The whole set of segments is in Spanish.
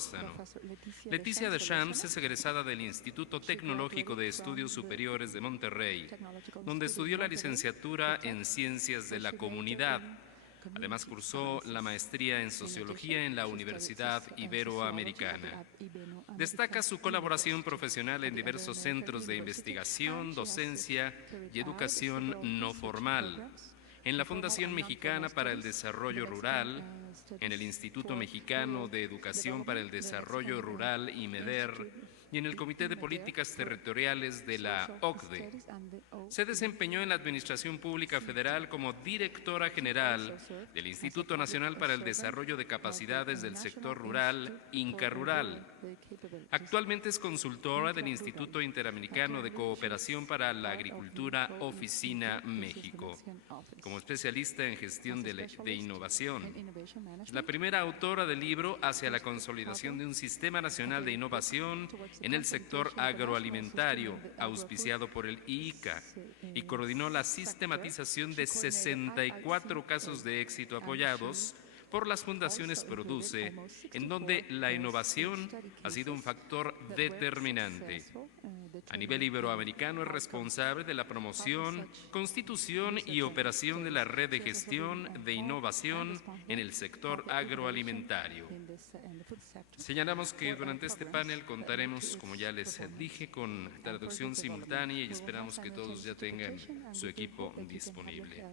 Solórzano. Leticia Deschamps es egresada del Instituto Tecnológico de Estudios Superiores de Monterrey, donde estudió la licenciatura en Ciencias de la Comunidad. Además, cursó la maestría en Sociología en la Universidad Iberoamericana. Destaca su colaboración profesional en diversos centros de investigación, docencia y educación no formal, en la Fundación Mexicana para el Desarrollo Rural, en el Instituto Mexicano de Educación para el Desarrollo Rural, IMEDER, y en el Comité de Políticas Territoriales de la OCDE. Se desempeñó en la Administración Pública Federal como directora general del Instituto Nacional para el Desarrollo de Capacidades del Sector Rural, INCARURAL. Actualmente es consultora del Instituto Interamericano de Cooperación para la Agricultura, Oficina México, como especialista en gestión de innovación. Es la primera autora del libro Hacia la consolidación de un sistema nacional de innovación en el sector agroalimentario, auspiciado por el IICA, y coordinó la sistematización de 64 casos de éxito apoyados por las fundaciones Produce, en donde la innovación ha sido un factor determinante. A nivel iberoamericano es responsable de la promoción, constitución y operación de la red de gestión de innovación en el sector agroalimentario. Señalamos que durante este panel contaremos, como ya les dije, con traducción simultánea y esperamos que todos ya tengan su equipo disponible.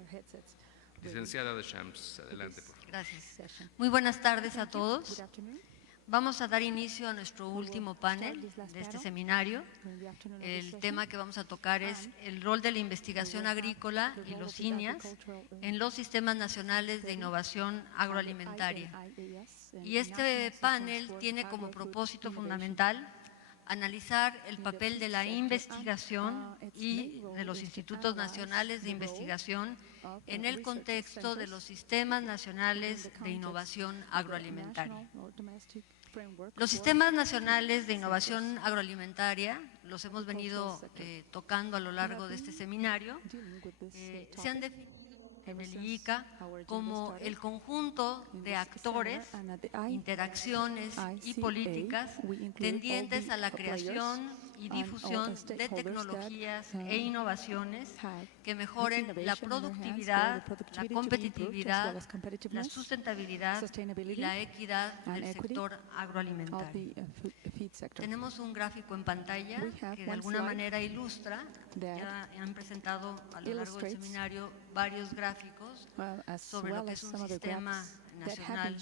Licenciada Deschamps, adelante, por favor. Gracias. Muy buenas tardes a todos. Vamos a dar inicio a nuestro último panel de este seminario. El tema que vamos a tocar es el rol de la investigación agrícola y los INIAS en los sistemas nacionales de innovación agroalimentaria. Y este panel tiene como propósito fundamental analizar el papel de la investigación y de los institutos nacionales de investigación en el contexto de los sistemas nacionales de innovación agroalimentaria. Los sistemas nacionales de innovación agroalimentaria los hemos venido tocando a lo largo de este seminario. Se han definido en el IICA como el conjunto de actores, interacciones y políticas tendientes a la creación y difusión de tecnologías e innovaciones que mejoren la productividad, la competitividad, la sustentabilidad y la equidad del sector agroalimentario. Tenemos un gráfico en pantalla que de alguna manera ilustra, ya han presentado a lo largo del seminario varios gráficos sobre lo que es un sistema nacional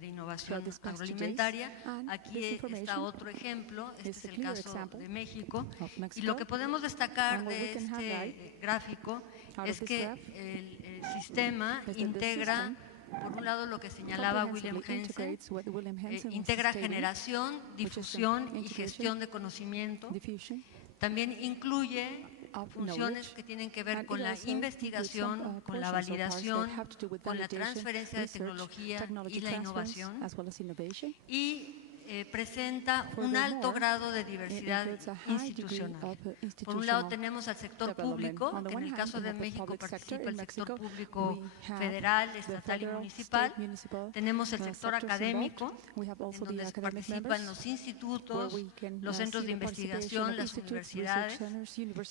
de innovación agroalimentaria. Aquí está otro ejemplo, este es el caso de México, y lo que podemos destacar de este gráfico es que el sistema integra, por un lado, lo que señalaba William Hansen, integra generación, difusión y gestión de conocimiento. También incluye funciones que tienen que ver con la investigación, con la validación, con la transferencia de tecnología y la innovación. Y presenta un alto grado de diversidad institucional. Por un lado tenemos al sector público, que en el caso de México participa el sector público federal, estatal y municipal. Tenemos el sector académico, en donde participan los institutos, los centros de investigación, las universidades.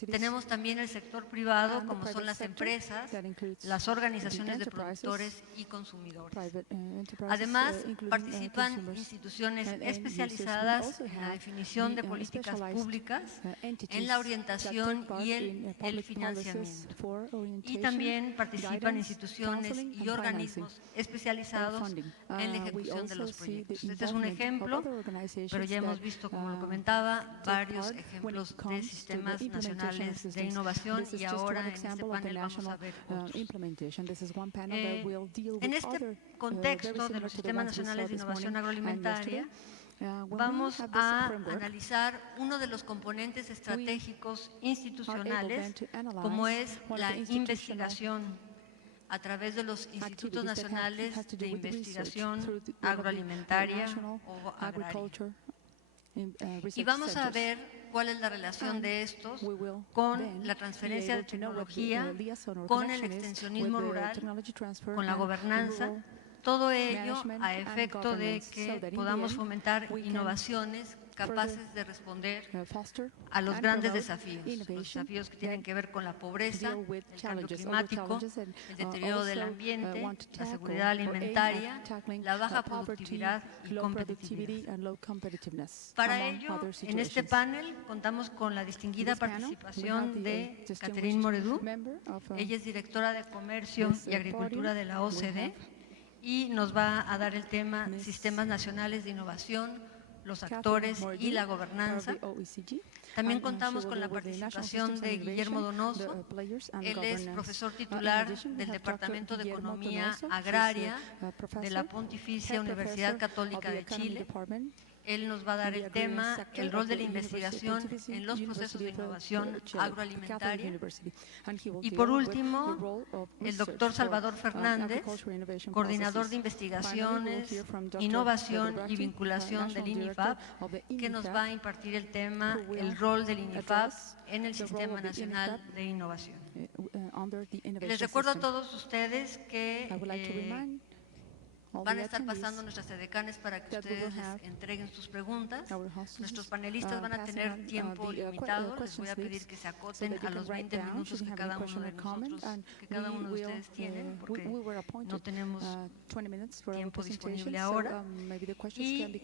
Tenemos también el sector privado, como son las empresas, las organizaciones de productores y consumidores. Además, participan instituciones especializadas en la definición de políticas públicas, en la orientación y el financiamiento. Y también participan instituciones y organismos especializados en la ejecución de los proyectos. Este es un ejemplo, pero ya hemos visto, como lo comentaba, varios ejemplos de sistemas nacionales de innovación y ahora en este panel vamos a ver otros. En este contexto de los sistemas nacionales de innovación agroalimentaria, vamos a analizar uno de los componentes estratégicos institucionales, como es la investigación a través de los institutos nacionales de investigación agroalimentaria o agraria. Y vamos a ver cuál es la relación de estos con la transferencia de tecnología, con el extensionismo rural, con la gobernanza, Todo ello a efecto de que podamos fomentar innovaciones capaces de responder a los grandes desafíos, los desafíos que tienen que ver con la pobreza, el cambio climático, el deterioro del ambiente, la seguridad alimentaria, la baja productividad y competitividad. Para ello, en este panel contamos con la distinguida participación de Catherine Moredú. Ella es directora de Comercio y Agricultura de la OCDE y nos va a dar el tema Sistemas Nacionales de Innovación, los actores y la gobernanza. También contamos con la participación de Guillermo Donoso. Él es profesor titular del Departamento de Economía Agraria de la Pontificia Universidad Católica de Chile. Él nos va a dar el tema, el rol de la investigación en los procesos de innovación agroalimentaria. Y por último, el doctor Salvador Fernández, coordinador de investigaciones, innovación y vinculación del INIFAP, que nos va a impartir el tema, el rol del INIFAP en el Sistema Nacional de Innovación. Les recuerdo a todos ustedes que van a estar pasando nuestras edecanes para que ustedes les entreguen sus preguntas. Nuestros panelistas van a tener tiempo limitado. Les voy a pedir que se acoten a los 20 minutos que cada uno de nosotros, que cada uno de ustedes tienen, porque no tenemos tiempo disponible ahora. Y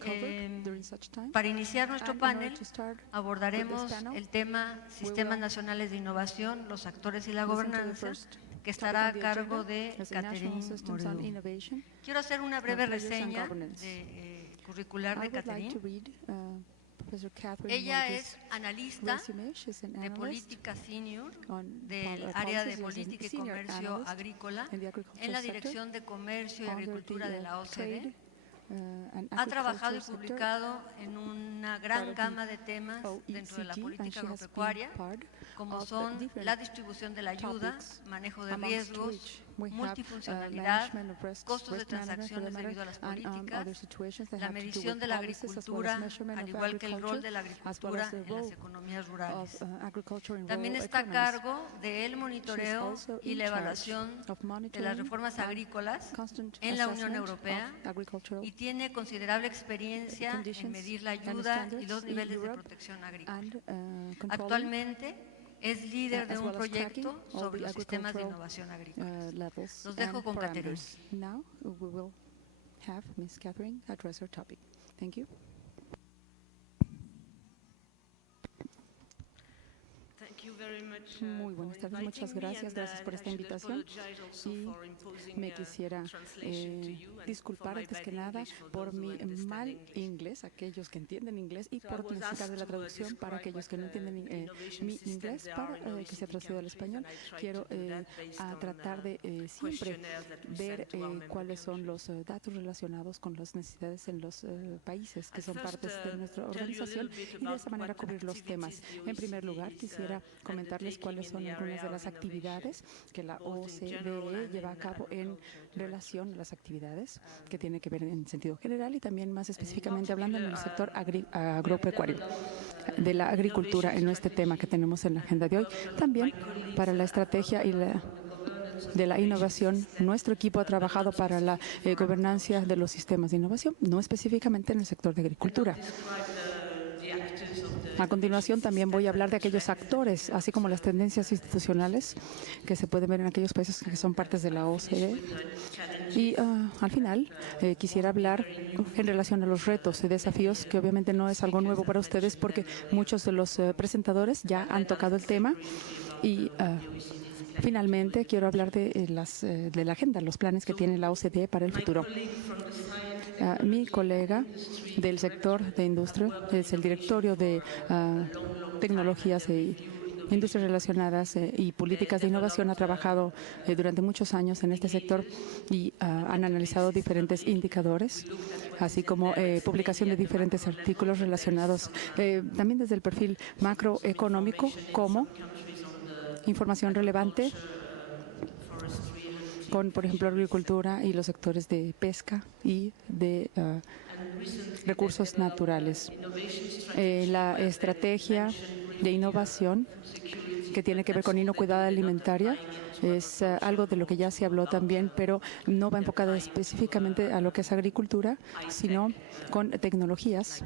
para iniciar nuestro panel abordaremos el tema Sistemas Nacionales de Innovación, los actores y la gobernanza, que estará a cargo de Catherine Moredú. Quiero hacer una breve reseña curricular de Catherine. Ella es analista de política senior del área de política y comercio agrícola en la Dirección de Comercio y Agricultura de la OCDE. Ha trabajado y publicado en una gran gama de temas dentro de la política agropecuaria, como son la distribución de la ayuda, manejo de riesgos, multifuncionalidad, costos de transacciones debido a las políticas, la medición de la agricultura, al igual que el rol de la agricultura en las economías rurales. También está a cargo del monitoreo y la evaluación de las reformas agrícolas en la Unión Europea y tiene considerable experiencia en medir la ayuda y los niveles de protección agrícola. Actualmente es líder de un proyecto sobre los sistemas de innovación agrícola. Los dejo con Catherine. Muy buenas tardes, muchas gracias por esta invitación y me quisiera disculpar antes que nada por mi mal inglés, aquellos que entienden inglés, y por necesitar de la traducción para aquellos que no entienden mi inglés, para que sea traducido al español. Quiero tratar de siempre ver cuáles son los datos relacionados con las necesidades en los países que son partes de nuestra organización y de esa manera cubrir los temas. En primer lugar, quisiera comentarles cuáles son algunas de las actividades que la OCDE lleva a cabo en relación a las actividades que tienen que ver en sentido general y también más específicamente hablando en el sector agropecuario, de la agricultura en este tema que tenemos en la agenda de hoy. También para la estrategia y de la innovación, nuestro equipo ha trabajado para la gobernanza de los sistemas de innovación, no específicamente en el sector de agricultura. A continuación, también voy a hablar de aquellos actores, así como las tendencias institucionales que se pueden ver en aquellos países que son partes de la OCDE. Y al final, quisiera hablar en relación a los retos y desafíos, que obviamente no es algo nuevo para ustedes, porque muchos de los presentadores ya han tocado el tema. Y finalmente, quiero hablar de la agenda, los planes que tiene la OCDE para el futuro. Mi colega del sector de industria es el directorio de tecnologías e industrias relacionadas y políticas de innovación. Ha trabajado durante muchos años en este sector y han analizado diferentes indicadores, así como publicación de diferentes artículos relacionados también desde el perfil macroeconómico, como información relevante con, por ejemplo, agricultura y los sectores de pesca y de recursos naturales. La estrategia de innovación que tiene que ver con inocuidad alimentaria. Es algo de lo que ya se habló también, pero no va enfocada específicamente a lo que es agricultura, sino con tecnologías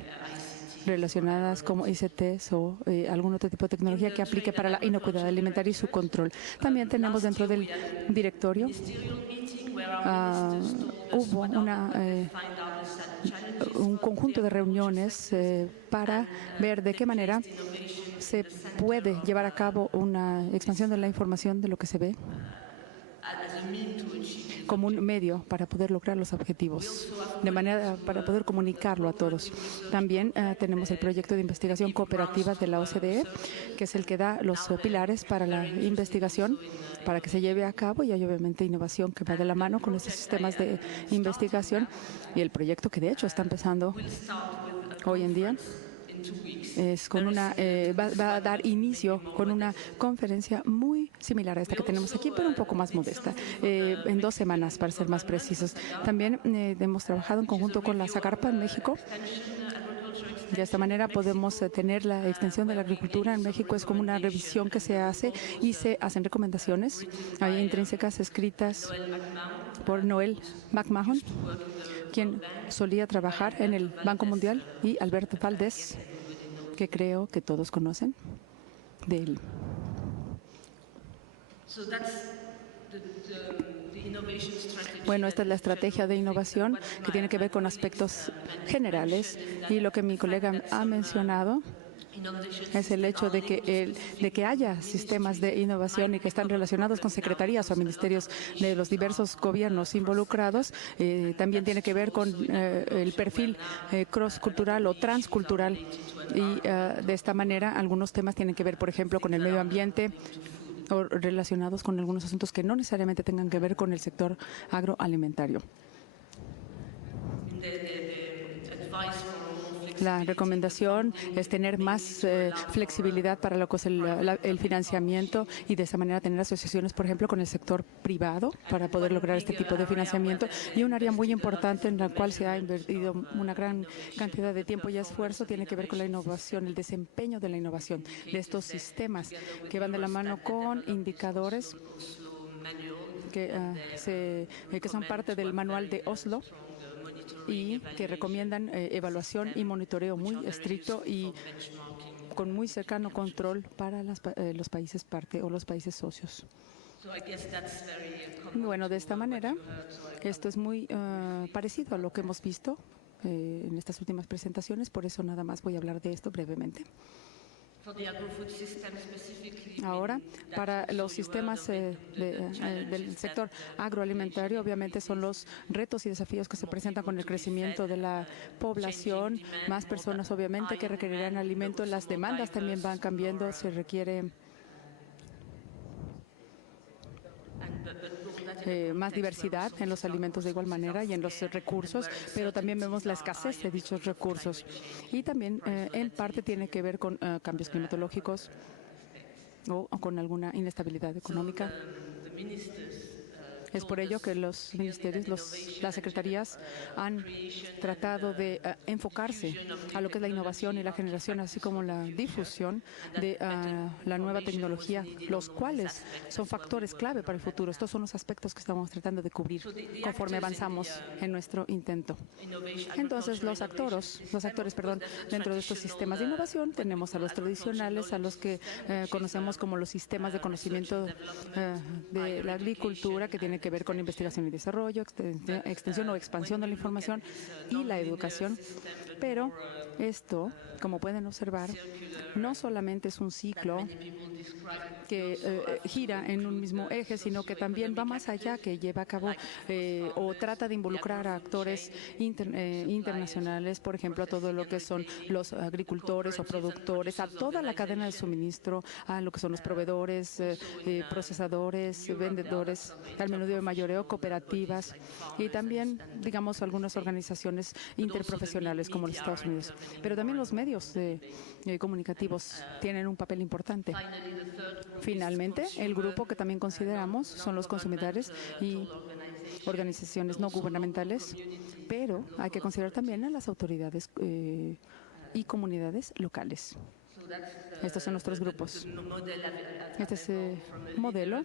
relacionadas como ICTs o algún otro tipo de tecnología que aplique para la inocuidad alimentaria y su control. También tenemos dentro del directorio, hubo un conjunto de reuniones para ver de qué manera se puede llevar a cabo una expansión de la información de lo que se ve como un medio para poder lograr los objetivos, de manera para poder comunicarlo a todos. También tenemos el proyecto de investigación cooperativa de la OCDE, que es el que da los pilares para la investigación, para que se lleve a cabo, y hay obviamente innovación que va de la mano con estos sistemas de investigación, y el proyecto que de hecho está empezando hoy en día es con va a dar inicio con una conferencia muy similar a esta que tenemos aquí, pero un poco más modesta, en 2 semanas, para ser más precisos. También hemos trabajado en conjunto con la Zagarpa en México. De esta manera podemos tener la extensión de la agricultura en México. Es como una revisión que se hace y se hacen recomendaciones ahí intrínsecas escritas por Noel McMahon, quien solía trabajar en el Banco Mundial, y Alberto Valdés, que creo que todos conocen de él. Bueno, esta es la estrategia de innovación que tiene que ver con aspectos generales, y lo que mi colega ha mencionado es el hecho de que haya sistemas de innovación y que están relacionados con secretarías o ministerios de los diversos gobiernos involucrados. También tiene que ver con el perfil cross-cultural o transcultural, y de esta manera algunos temas tienen que ver, por ejemplo, con el medio ambiente o relacionados con algunos asuntos que no necesariamente tengan que ver con el sector agroalimentario. La recomendación es tener más flexibilidad para lo que es el financiamiento, y de esa manera tener asociaciones, por ejemplo, con el sector privado para poder lograr este tipo de financiamiento. Y un área muy importante en la cual se ha invertido una gran cantidad de tiempo y esfuerzo tiene que ver con la innovación, el desempeño de la innovación de estos sistemas que van de la mano con indicadores que son parte del manual de Oslo, y que recomiendan evaluación y monitoreo muy estricto y con muy cercano control para los países parte o los países socios. Bueno, de esta manera, esto es muy parecido a lo que hemos visto en estas últimas presentaciones, por eso nada más voy a hablar de esto brevemente. Ahora, para los sistemas del sector agroalimentario, obviamente son los retos y desafíos que se presentan con el crecimiento de la población, más personas obviamente que requerirán alimento, las demandas también van cambiando, se requiere más diversidad en los alimentos de igual manera y en los recursos, pero también vemos la escasez de dichos recursos. Y también en parte tiene que ver con cambios climatológicos o con alguna inestabilidad económica. Es por ello que los ministerios, las secretarías han tratado de enfocarse a lo que es la innovación y la generación, así como la difusión de la nueva tecnología, los cuales son factores clave para el futuro. Estos son los aspectos que estamos tratando de cubrir conforme avanzamos en nuestro intento. Entonces, los actores, dentro de estos sistemas de innovación tenemos a los tradicionales, a los que conocemos como los sistemas de conocimiento de la agricultura, que tiene que ver con investigación y desarrollo, extensión o expansión de la información, y la educación. Pero esto, como pueden observar, no solamente es un ciclo que gira en un mismo eje, sino que también va más allá, que lleva a cabo o trata de involucrar a actores internacionales, por ejemplo, a todo lo que son los agricultores o productores, a toda la cadena de suministro, a lo que son los proveedores, procesadores, vendedores, al menudeo de mayoreo, cooperativas, y también, digamos, algunas organizaciones interprofesionales como los Estados Unidos. Pero también los medios comunicativos tienen un papel importante. Finalmente, el grupo que también consideramos son los consumidores y organizaciones no gubernamentales, pero hay que considerar también a las autoridades y comunidades locales. Estos son nuestros grupos. Este es modelo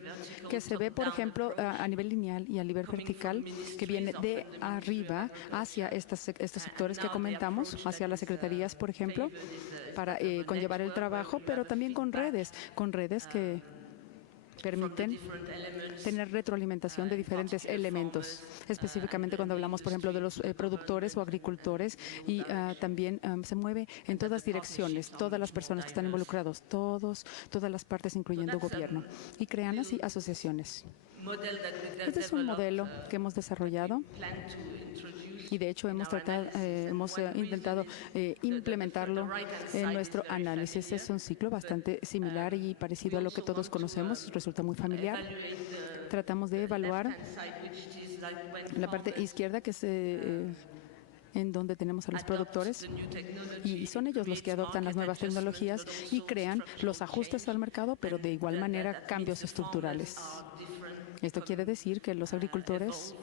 que se ve, por ejemplo, a nivel lineal y a nivel vertical, que viene de arriba hacia estos sectores que comentamos, hacia las secretarías, por ejemplo, para conllevar el trabajo, pero también con redes que permiten tener retroalimentación de diferentes elementos, específicamente cuando hablamos, por ejemplo, de los productores o agricultores, y también se mueve en todas direcciones, todas las personas que están involucrados, todas las partes, incluyendo gobierno, y crean así asociaciones. Este es un modelo que hemos desarrollado y de hecho hemos intentado implementarlo en nuestro análisis. Es un ciclo bastante similar y parecido a lo que todos conocemos, resulta muy familiar. Tratamos de evaluar la parte izquierda, que es en donde tenemos a los productores, y son ellos los que adoptan las nuevas tecnologías y crean los ajustes al mercado, pero de igual manera cambios estructurales. Esto quiere decir que los agricultores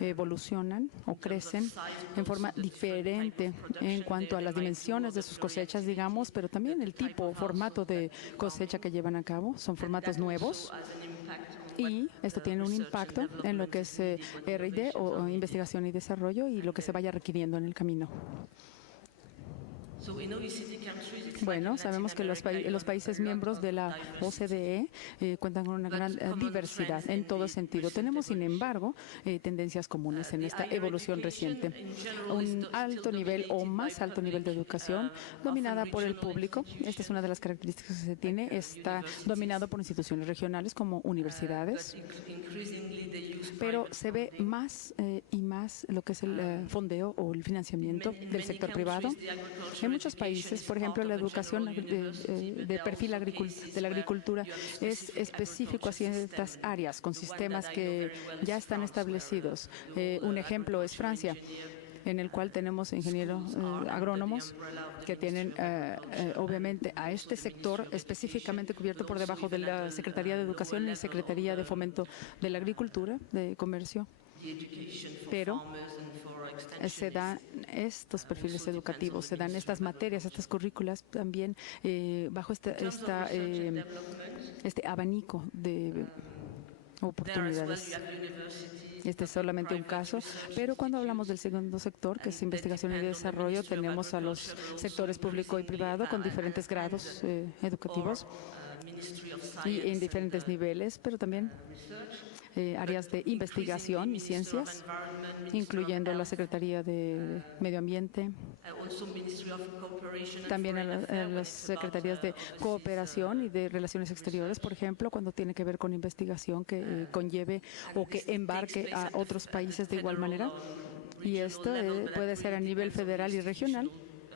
evolucionan o crecen en forma diferente en cuanto a las dimensiones de sus cosechas, digamos, pero también el tipo o formato de cosecha que llevan a cabo. Son formatos nuevos y esto tiene un impacto en lo que es R&D o investigación y desarrollo y lo que se vaya requiriendo en el camino. Bueno, sabemos que los países miembros de la OCDE cuentan con una gran diversidad en todo sentido. Tenemos, sin embargo, tendencias comunes en esta evolución reciente. Un alto nivel o más alto nivel de educación dominada por el público. Esta es una de las características que se tiene. Está dominado por instituciones regionales como universidades, pero se ve más y más lo que es el fondeo o el financiamiento del sector privado. En muchos países, por ejemplo, la educación de perfil de la agricultura es específico a ciertas áreas con sistemas que ya están establecidos. Un ejemplo es Francia, en el cual tenemos ingenieros agrónomos que tienen, obviamente, a este sector específicamente cubierto por debajo de la Secretaría de Educación y la Secretaría de Fomento de la Agricultura, de Comercio, pero se dan estos perfiles educativos, se dan estas materias, estas currículas también bajo este abanico de oportunidades. Este es solamente un caso, pero cuando hablamos del segundo sector, que es investigación y desarrollo, tenemos a los sectores público y privado con diferentes grados educativos y en diferentes niveles, pero también áreas de investigación y ciencias, incluyendo la Secretaría de Medio Ambiente, también a las secretarías de cooperación y de relaciones exteriores, por ejemplo, cuando tiene que ver con investigación que conlleve o que embarque a otros países de igual manera. Y esto puede ser a nivel federal y regional.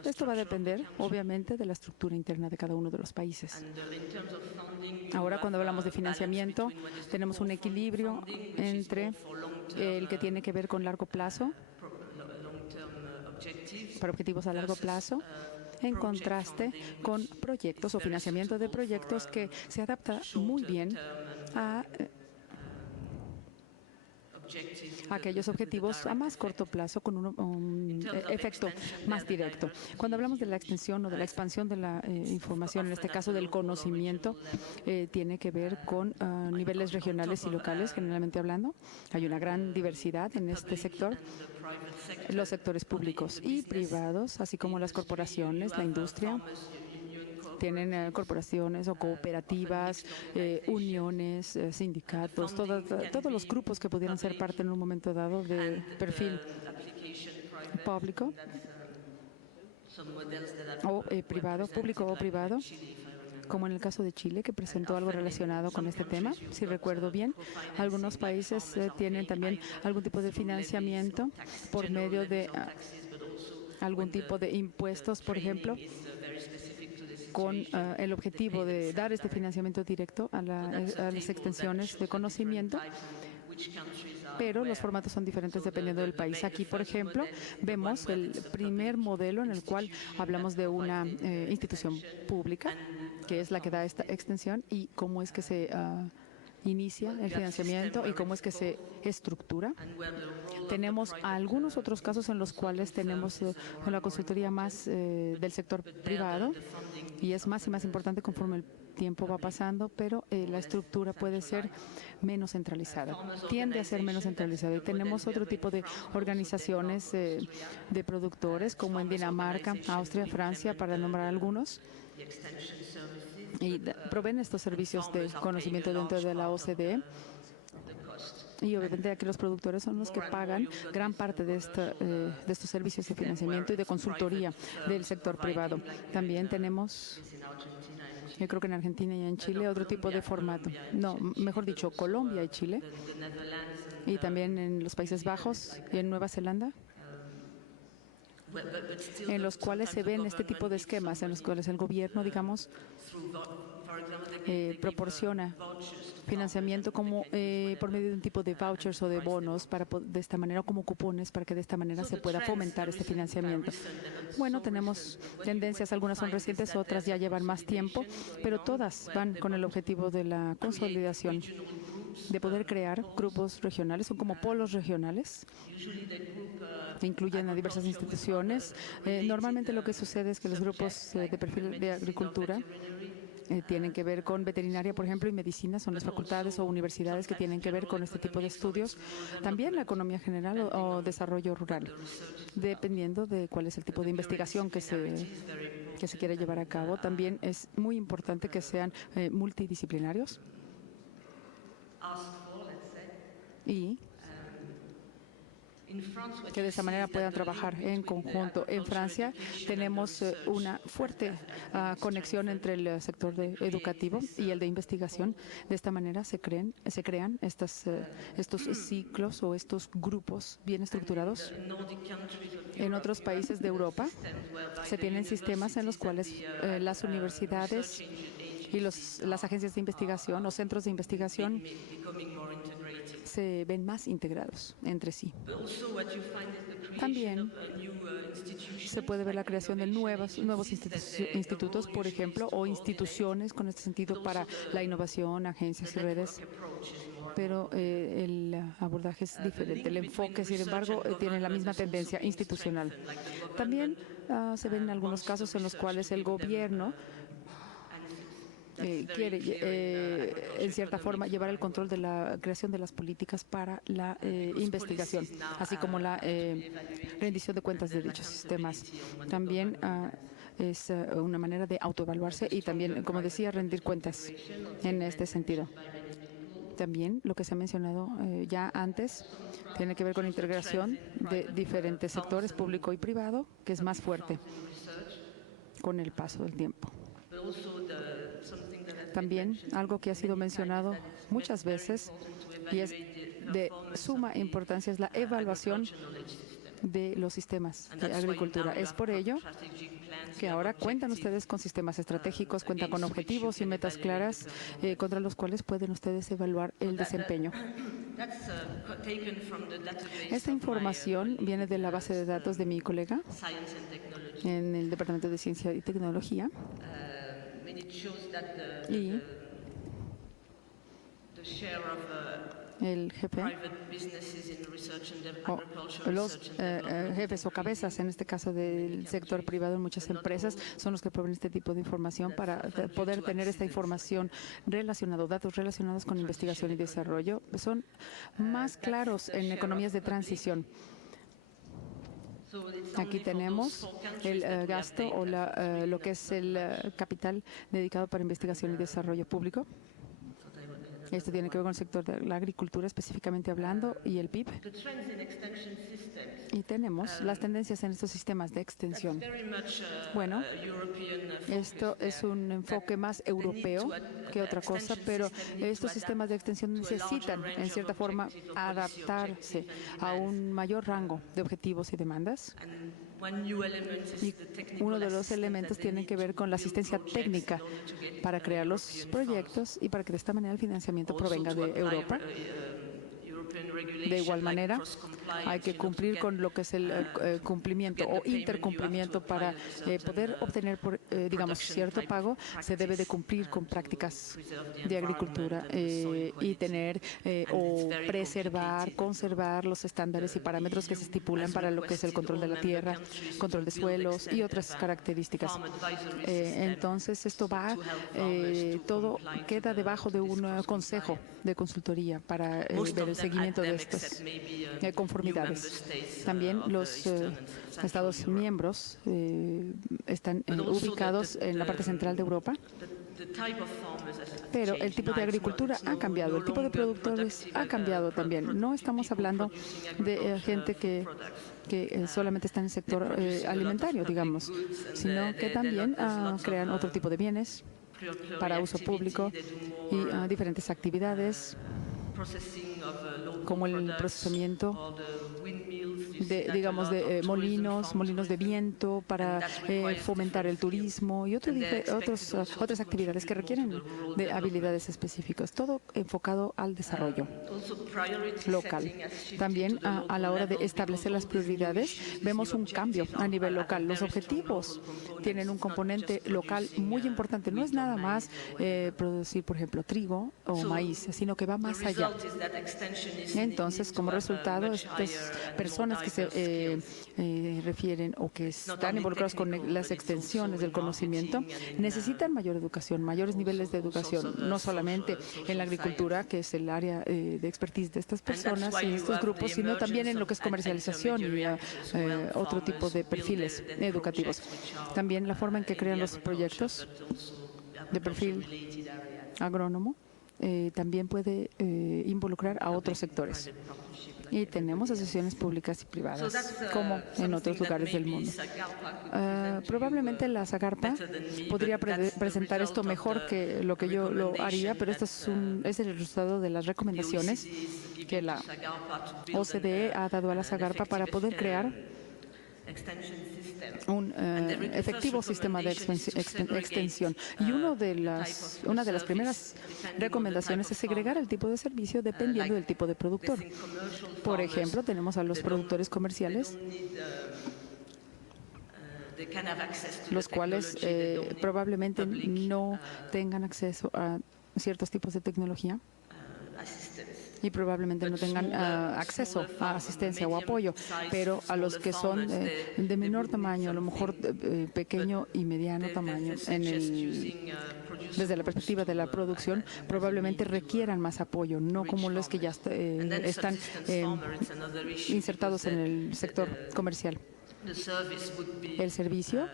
Esto va a depender, obviamente, de la estructura interna de cada uno de los países. Ahora, cuando hablamos de financiamiento, tenemos un equilibrio entre el que tiene que ver con largo plazo, para objetivos a largo plazo, en contraste con proyectos o financiamiento de proyectos que se adapta muy bien a aquellos objetivos a más corto plazo con un efecto más directo. Cuando hablamos de la extensión o de la expansión de la información, en este caso del conocimiento, tiene que ver con niveles regionales y locales, generalmente hablando. Hay una gran diversidad en este sector. Los sectores públicos y privados, así como las corporaciones, la industria, tienen corporaciones o cooperativas, uniones, sindicatos, todos los grupos que pudieran ser parte en un momento dado de perfil público o privado, público o privado, como en el caso de Chile, que presentó algo relacionado con este tema, si recuerdo bien. Algunos países tienen también algún tipo de financiamiento por medio de algún tipo de impuestos, por ejemplo, con el objetivo de dar este financiamiento directo a las extensiones de conocimiento, pero los formatos son diferentes dependiendo del país. Aquí, por ejemplo, vemos el primer modelo en el cual hablamos de una institución pública, que es la que da esta extensión, y cómo es que se inicia el financiamiento y cómo es que se estructura. Tenemos algunos otros casos en los cuales tenemos una consultoría más del sector privado y es más y más importante conforme el tiempo va pasando, pero la estructura puede ser menos centralizada, tiende a ser menos centralizada. Y tenemos otro tipo de organizaciones de productores, como en Dinamarca, Austria, Francia, para nombrar algunos, y proveen estos servicios de conocimiento dentro de la OCDE. Y obviamente aquí los productores son los que pagan gran parte de estos servicios de financiamiento y de consultoría del sector privado. También tenemos, yo creo que en Argentina y en Chile, otro tipo de formato. No, mejor dicho, Colombia y Chile. Y también en los Países Bajos y en Nueva Zelanda, en los cuales se ven este tipo de esquemas, en los cuales el gobierno, digamos, proporciona financiamiento como por medio de un tipo de vouchers o de bonos para de esta manera, o como cupones, para que de esta manera se pueda fomentar este financiamiento. Bueno, tenemos tendencias, algunas son recientes, otras ya llevan más tiempo, pero todas van con el objetivo de la consolidación, de poder crear grupos regionales, son como polos regionales, que incluyen a diversas instituciones. Normalmente lo que sucede es que los grupos de perfil de agricultura tienen que ver con veterinaria, por ejemplo, y medicina, son las facultades o universidades que tienen que ver con este tipo de estudios. También la economía general o desarrollo rural, dependiendo de cuál es el tipo de investigación que se quiere llevar a cabo. También es muy importante que sean multidisciplinarios y que de esta manera puedan trabajar en conjunto. En Francia tenemos una fuerte conexión entre el sector educativo y el de investigación. De esta manera se crean estos ciclos o estos grupos bien estructurados. En otros países de Europa se tienen sistemas en los cuales las universidades y las agencias de investigación o centros de investigación se ven más integrados entre sí. También se puede ver la creación de nuevos institutos, por ejemplo, o instituciones con este sentido para la innovación, agencias y redes. Pero el abordaje es diferente. El enfoque, sin embargo, tiene la misma tendencia institucional. También se ven algunos casos en los cuales el gobierno quiere, en cierta forma, llevar el control de la creación de las políticas para la investigación, así como la rendición de cuentas de dichos sistemas. También es una manera de autoevaluarse y también, como decía, rendir cuentas en este sentido. También lo que se ha mencionado ya antes tiene que ver con la integración de diferentes sectores, público y privado, que es más fuerte con el paso del tiempo. También algo que ha sido mencionado muchas veces y es de suma importancia es la evaluación de los sistemas de agricultura. Es por ello que ahora cuentan ustedes con sistemas estratégicos, cuentan con objetivos y metas claras contra los cuales pueden ustedes evaluar el desempeño. Esta información viene de la base de datos de mi colega en el Departamento de Ciencia y Tecnología. Y el jefe o los jefes o cabezas, en este caso del sector privado en muchas empresas, son los que proveen este tipo de información para poder tener esta información relacionada, datos relacionados con investigación y desarrollo. Son más claros en economías de transición. Aquí tenemos el gasto o lo que es el capital dedicado para investigación y desarrollo público. Esto tiene que ver con el sector de la agricultura, específicamente hablando, y el PIB. Y tenemos las tendencias en estos sistemas de extensión. Bueno, esto es un enfoque más europeo que otra cosa, pero estos sistemas de extensión necesitan, en cierta forma, adaptarse a un mayor rango de objetivos y demandas. Y uno de los elementos tiene que ver con la asistencia técnica para crear los proyectos y para que de esta manera el financiamiento provenga de Europa. De igual manera, hay que cumplir con lo que es el cumplimiento o intercumplimiento para poder obtener, digamos, cierto pago. Se debe de cumplir con prácticas de agricultura y tener o preservar, conservar los estándares y parámetros que se estipulan para lo que es el control de la tierra, control de suelos y otras características. Entonces, esto todo queda debajo de un consejo de consultoría para ver el seguimiento de estas conformidades. También los Estados miembros están ubicados en la parte central de Europa, pero el tipo de agricultura ha cambiado, el tipo de productores ha cambiado también. No estamos hablando de gente que solamente está en el sector alimentario, digamos, sino que también crean otro tipo de bienes para uso público y diferentes actividades como el procesamiento de molinos de viento para fomentar el turismo y otras actividades que requieren de habilidades específicas, todo enfocado al desarrollo local. También a la hora de establecer las prioridades, vemos un cambio a nivel local. Los objetivos tienen un componente local muy importante. No es nada más producir, por ejemplo, trigo o maíz, sino que va más allá. Entonces, como resultado, estas personas que se refieren o que están involucrados con las extensiones del conocimiento necesitan mayor educación, mayores niveles de educación, no solamente en la agricultura, que es el área de expertise de estas personas y estos grupos, sino también en lo que es comercialización y otro tipo de perfiles educativos. También la forma en que crean los proyectos de perfil agrónomo también puede involucrar a otros sectores. Y tenemos asociaciones públicas y privadas, como en otros lugares del mundo. Probablemente la Zagarpa podría presentar esto mejor que lo que yo lo haría, pero esto es el resultado de las recomendaciones que la OCDE ha dado a la Zagarpa para poder crear un efectivo sistema de extensión. Y una de las primeras recomendaciones es segregar el tipo de servicio dependiendo del tipo de productor. Por ejemplo, tenemos a los productores comerciales, los cuales probablemente no tengan acceso a ciertos tipos de tecnología y probablemente no tengan acceso a asistencia o apoyo, pero a los que son de menor tamaño, a lo mejor pequeño y mediano tamaño, desde la perspectiva de la producción, probablemente requieran más apoyo, no como los que ya están insertados en el sector comercial. El servicio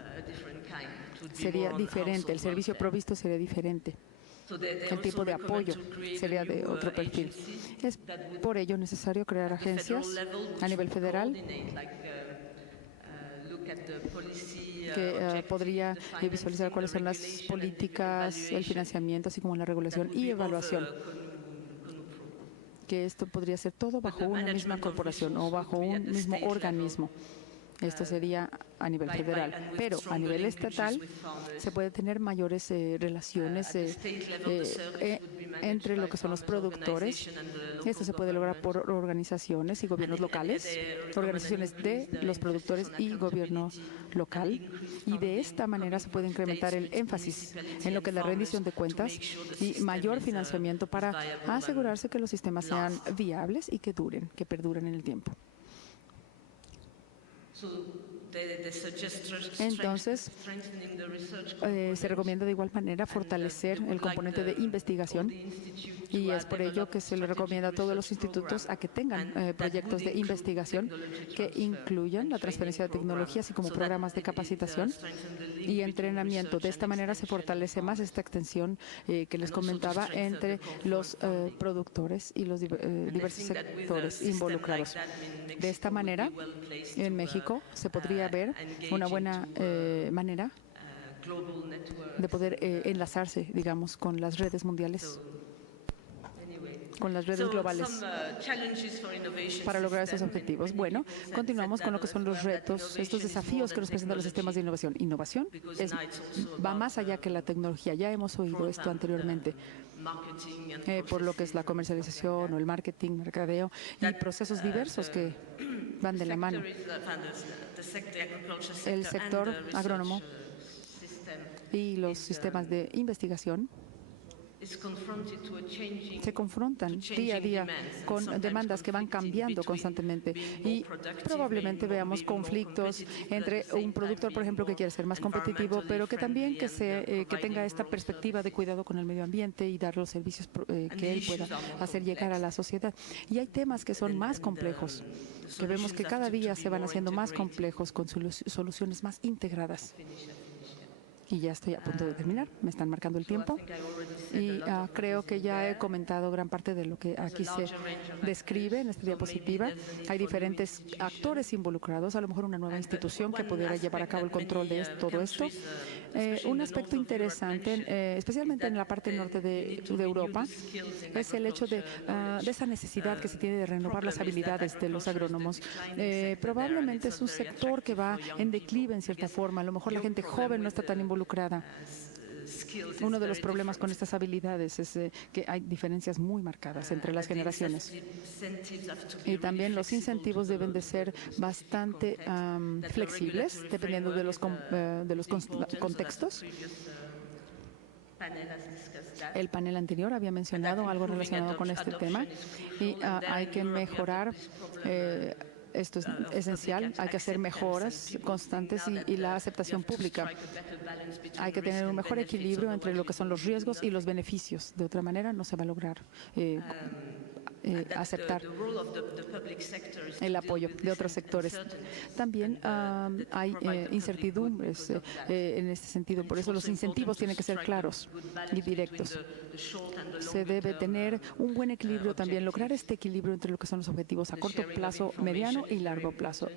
sería diferente, el servicio provisto sería diferente. El tipo de apoyo sería de otro perfil. Es por ello necesario crear agencias a nivel federal que podría visualizar cuáles son las políticas, el financiamiento, así como la regulación y evaluación. Que esto podría ser todo bajo una misma corporación o bajo un mismo organismo. Esto sería a nivel federal, pero a nivel estatal se puede tener mayores relaciones entre lo que son los productores. Esto se puede lograr por organizaciones y gobiernos locales, organizaciones de los productores y gobierno local. Y de esta manera se puede incrementar el énfasis en lo que es la rendición de cuentas y mayor financiamiento para asegurarse que los sistemas sean viables y que perduren en el tiempo. Entonces, se recomienda de igual manera fortalecer el componente de investigación y es por ello que se le recomienda a todos los institutos a que tengan proyectos de investigación que incluyan la transferencia de tecnología, así como programas de capacitación y entrenamiento. De esta manera se fortalece más esta extensión que les comentaba entre los productores y los diversos sectores involucrados. De esta manera, en México se podría ver una buena manera de poder enlazarse, digamos, con las redes mundiales, con las redes globales para lograr estos objetivos. Bueno, continuamos con lo que son los retos, estos desafíos que nos presentan los sistemas de innovación. Innovación va más allá que la tecnología. Ya hemos oído esto anteriormente. por lo que es la comercialización o el marketing, mercadeo y procesos diversos que van de la mano. El sector agrónomo y los sistemas de investigación se confrontan día a día con demandas que van cambiando constantemente y probablemente veamos conflictos entre un productor, por ejemplo, que quiere ser más competitivo, pero que también que tenga esta perspectiva de cuidado con el medio ambiente y dar los servicios que él pueda hacer llegar a la sociedad. Y hay temas que son más complejos, que vemos que cada día se van haciendo más complejos con soluciones más integradas. Y ya estoy a punto de terminar, me están marcando el tiempo y creo que ya he comentado gran parte de lo que aquí se describe en esta diapositiva. Hay diferentes actores involucrados, a lo mejor una nueva institución que pudiera llevar a cabo el control de todo esto. Un aspecto interesante, especialmente en la parte norte de Europa, es el hecho de esa necesidad que se tiene de renovar las habilidades de los agrónomos. Probablemente es un sector que va en declive en cierta forma, a lo mejor la gente joven no está tan involucrada. Uno de los problemas con estas habilidades es que hay diferencias muy marcadas entre las generaciones. Y también los incentivos deben de ser bastante flexibles, dependiendo de los contextos. El panel anterior había mencionado algo relacionado con este tema y hay que mejorar. Esto es esencial, hay que hacer mejoras constantes y la aceptación pública. Hay que tener un mejor equilibrio entre lo que son los riesgos y los beneficios. De otra manera, no se va a lograr aceptar el apoyo de otros sectores. También hay incertidumbres en este sentido, por eso los incentivos tienen que ser claros y directos. Se debe tener un buen equilibrio también, lograr este equilibrio entre lo que son los objetivos a corto plazo, mediano y largo plazo.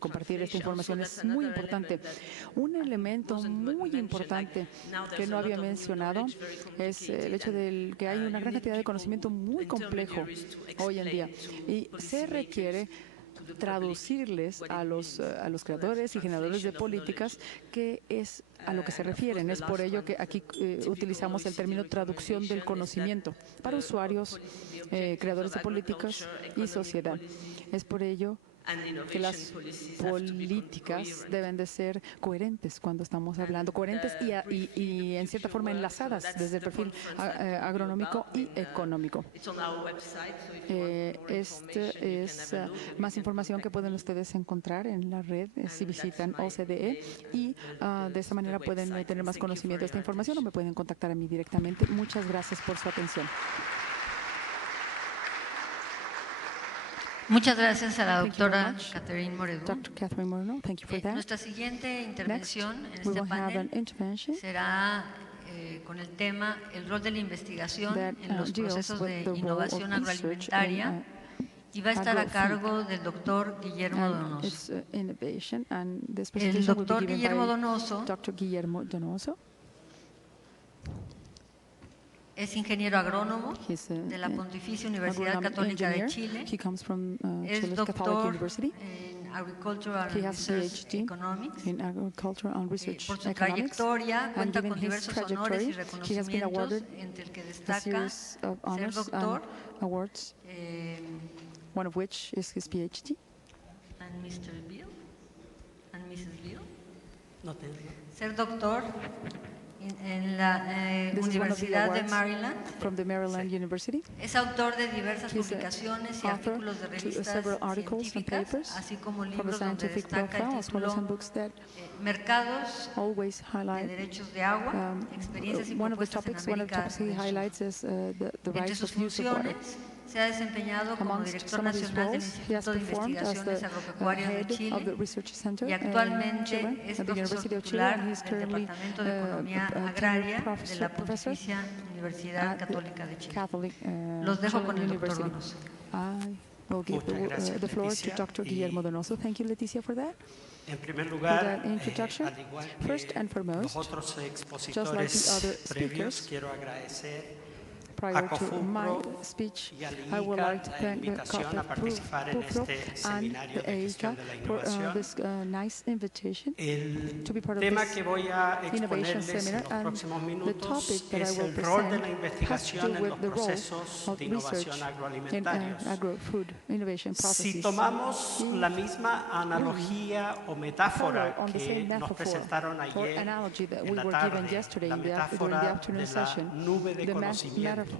Compartir esta información es muy importante. Un elemento muy importante que no había mencionado es el hecho de que hay una gran cantidad de conocimiento muy complejo hoy en día y se requiere traducirles a los creadores y generadores de políticas qué es a lo que se refieren. Es por ello que aquí utilizamos el término traducción del conocimiento para usuarios, creadores de políticas y sociedad. Es por ello que las políticas deben de ser coherentes cuando estamos hablando, coherentes y en cierta forma enlazadas desde el perfil agronómico y económico. Este es más información que pueden ustedes encontrar en la red si visitan OCDE y de esta manera pueden tener más conocimiento de esta información o me pueden contactar a mí directamente. Muchas gracias por su atención. Muchas gracias a la doctora Catherine Moredú. Dr. Catherine Moredú, thank you for that. Nuestra siguiente intervención en we este will have an panel intervention será con el tema el rol de la investigación that en los deals procesos with de the role innovación of research agroalimentaria y va a estar a agrofood. cargo del doctor Guillermo and Donoso. its innovation, and this El presentation will be doctor given Guillermo by Donoso Dr. Guillermo Donoso. es ingeniero agrónomo He's de la Pontificia Universidad agronomic Católica de engineer. Chile. He comes from Es Chile's Catholic doctor University. en Agricultural He and has a Research PhD Economics. in Agriculture and Research Por su Economics. trayectoria And cuenta given con his diversos honores y trajectory, he has been reconocimientos, awarded entre el que a destaca series of ser honors doctor and awards, one of which is his PhD. and Mr. Bill and Mrs. Bill. No tengo. Ser doctor en la This is one of the Universidad de awards Maryland. from the Maryland University. Es autor de diversas He's a publicaciones y author artículos de to revistas several articles and científicas, papers así como from the libros donde scientific destaca profile, el as well as some título books that Mercados always de highlight derechos de agua, experiencias y one of the propuestas topics. en One of the América topics he del Sur. highlights is the Entre rights sus of use of water. funciones se ha desempeñado como Amongst director some of his nacional del roles, he has Instituto de performed as Investigaciones the Agropecuarias de head of the Chile research center y in actualmente Chile, es at the profesor University of Chile, titular and he's del currently Departamento de Economía a Agraria de professor la Pontificia Universidad at the Católica de Chile. Catholic Los dejo Chilean con el doctor University. Donoso. I will give Muchas gracias, the floor to Leticia, Dr. Guillermo Donoso. Thank you, Leticia, for that. En primer For lugar, that introduction. al igual que First and foremost, los otros just like the expositores other previos, speakers, quiero agradecer prior to my speech, I would like to thank the COPEFPRO and the EICA for this nice invitation to be part of this innovation seminar. And the topic that I will present has to do with the role of research in agro-food innovation processes. Si tomamos la misma analogía o metáfora que nos presentaron ayer en la tarde, la metáfora de la nube de conocimientos,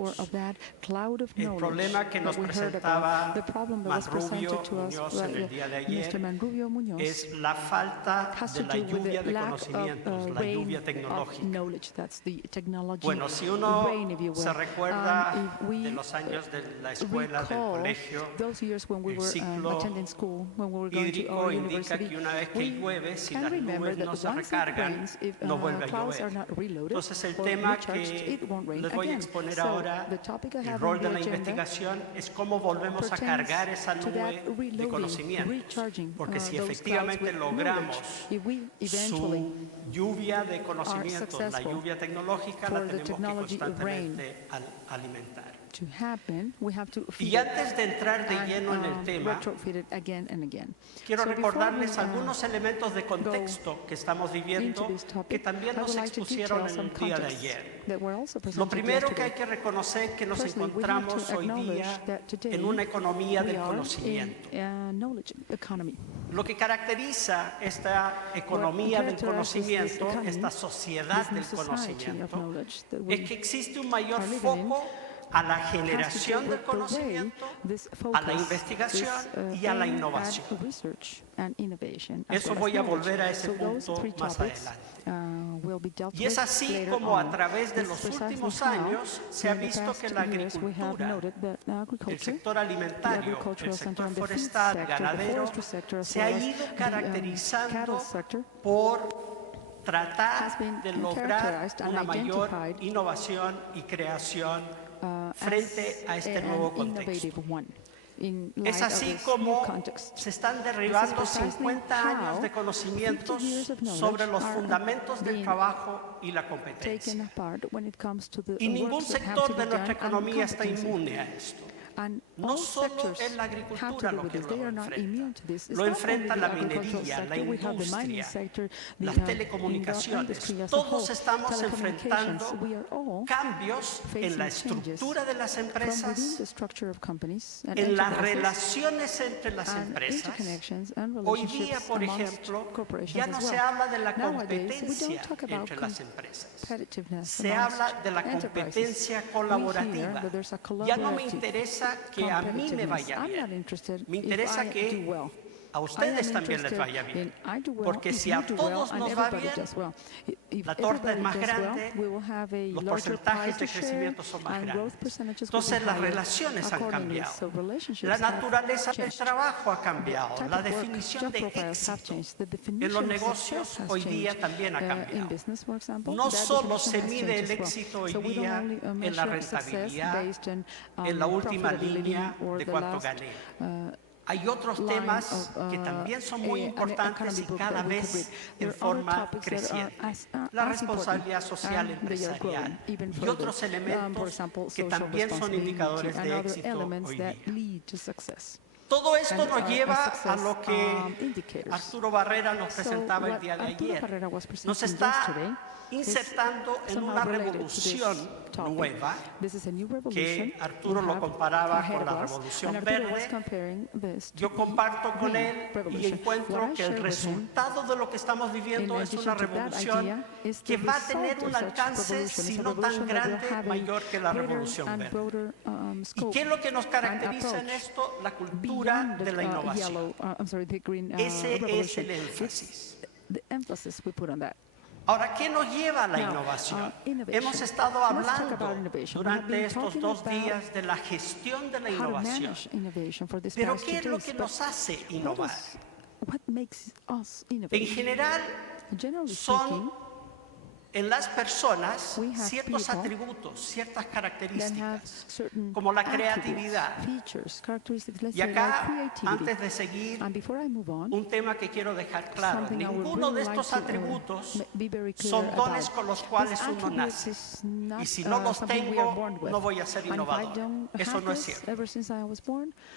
el problema que nos presentaba Manrubio Muñoz en el día de ayer es la falta de la lluvia de conocimientos, la lluvia tecnológica. Bueno, si uno se recuerda de los años de la escuela, del colegio, el ciclo hídrico indica que una vez que llueve, si las nubes no se recargan, no vuelve a llover. Entonces el tema que les voy a exponer ahora, el rol de la investigación, es cómo volvemos a cargar esa nube de conocimientos. Porque si efectivamente logramos su lluvia de conocimientos, la lluvia tecnológica, la tenemos que constantemente alimentar. Y antes de entrar de lleno en el tema, quiero recordarles algunos elementos de contexto que estamos viviendo que también nos expusieron en el día de ayer. Lo primero que hay que reconocer es que nos encontramos hoy día en una economía del conocimiento. Lo que caracteriza esta economía del conocimiento, esta sociedad del conocimiento, es que existe un mayor foco a la generación del conocimiento, a la investigación y a la innovación. Eso voy a volver a ese punto más adelante. Y es así como a través de los últimos años se ha visto que la agricultura, el sector alimentario, el sector forestal, ganadero, se ha ido caracterizando por tratar de lograr una mayor innovación y creación frente a este nuevo contexto. Es así como se están derribando 50 años de conocimientos sobre los fundamentos del trabajo y la competencia. Y ningún sector de nuestra economía está inmune a esto. No solo es la agricultura lo que lo enfrenta la minería, la industria, las telecomunicaciones. Todos estamos enfrentando cambios en la estructura de las empresas, en las relaciones entre las empresas. Hoy día, por ejemplo, ya no se habla de la competencia entre las empresas. Se habla de la competencia colaborativa. Ya no me interesa que a mí me vaya bien. Me interesa que a ustedes también les vaya bien. Porque si a todos nos va bien, la torta es más grande, los porcentajes de crecimiento son más grandes. Entonces las relaciones han cambiado. La naturaleza del trabajo ha cambiado. La definición de éxito en los negocios hoy día también ha cambiado. No solo se mide el éxito hoy día en la rentabilidad, en la última línea de cuánto gané. Hay otros temas que también son muy importantes y cada vez en forma creciente. La responsabilidad social empresarial y otros elementos que también son indicadores de éxito hoy día. Todo esto nos lleva a lo que Arturo Barrera nos presentaba el día de ayer. Nos está insertando en una revolución nueva que Arturo lo comparaba con la revolución verde. Yo comparto con él y encuentro que el resultado de lo que estamos viviendo es una revolución que va a tener un alcance, si no tan grande, mayor que la revolución verde. ¿Y qué es lo que nos caracteriza en esto? La cultura de la innovación. Ese es el énfasis. Ahora, ¿qué nos lleva a la innovación? Hemos estado hablando durante estos 2 días de la gestión de la innovación. Pero ¿qué es lo que nos hace innovar? En general, son en las personas ciertos atributos, ciertas características, como la creatividad. Y acá, antes de seguir, un tema que quiero dejar claro: ninguno de estos atributos son dones con los cuales uno nace. Y si no los tengo, no voy a ser innovador. Eso no es cierto.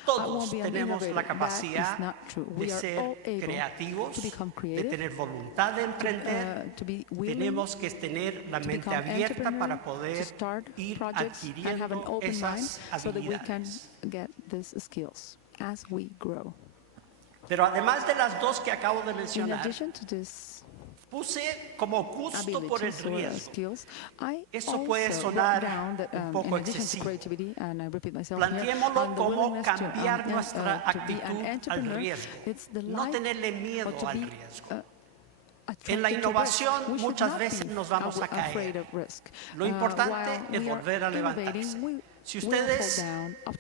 Todos tenemos la capacidad de ser creativos, de tener voluntad de emprender. Tenemos que tener la mente abierta para poder ir adquiriendo esas habilidades. Pero además de las dos que acabo de mencionar, puse como gusto por el riesgo. Eso puede sonar un poco excesivo. Planteémoslo como cambiar nuestra actitud al riesgo, no tenerle miedo al riesgo. En la innovación muchas veces nos vamos a caer. Lo importante es volver a levantarse. Si ustedes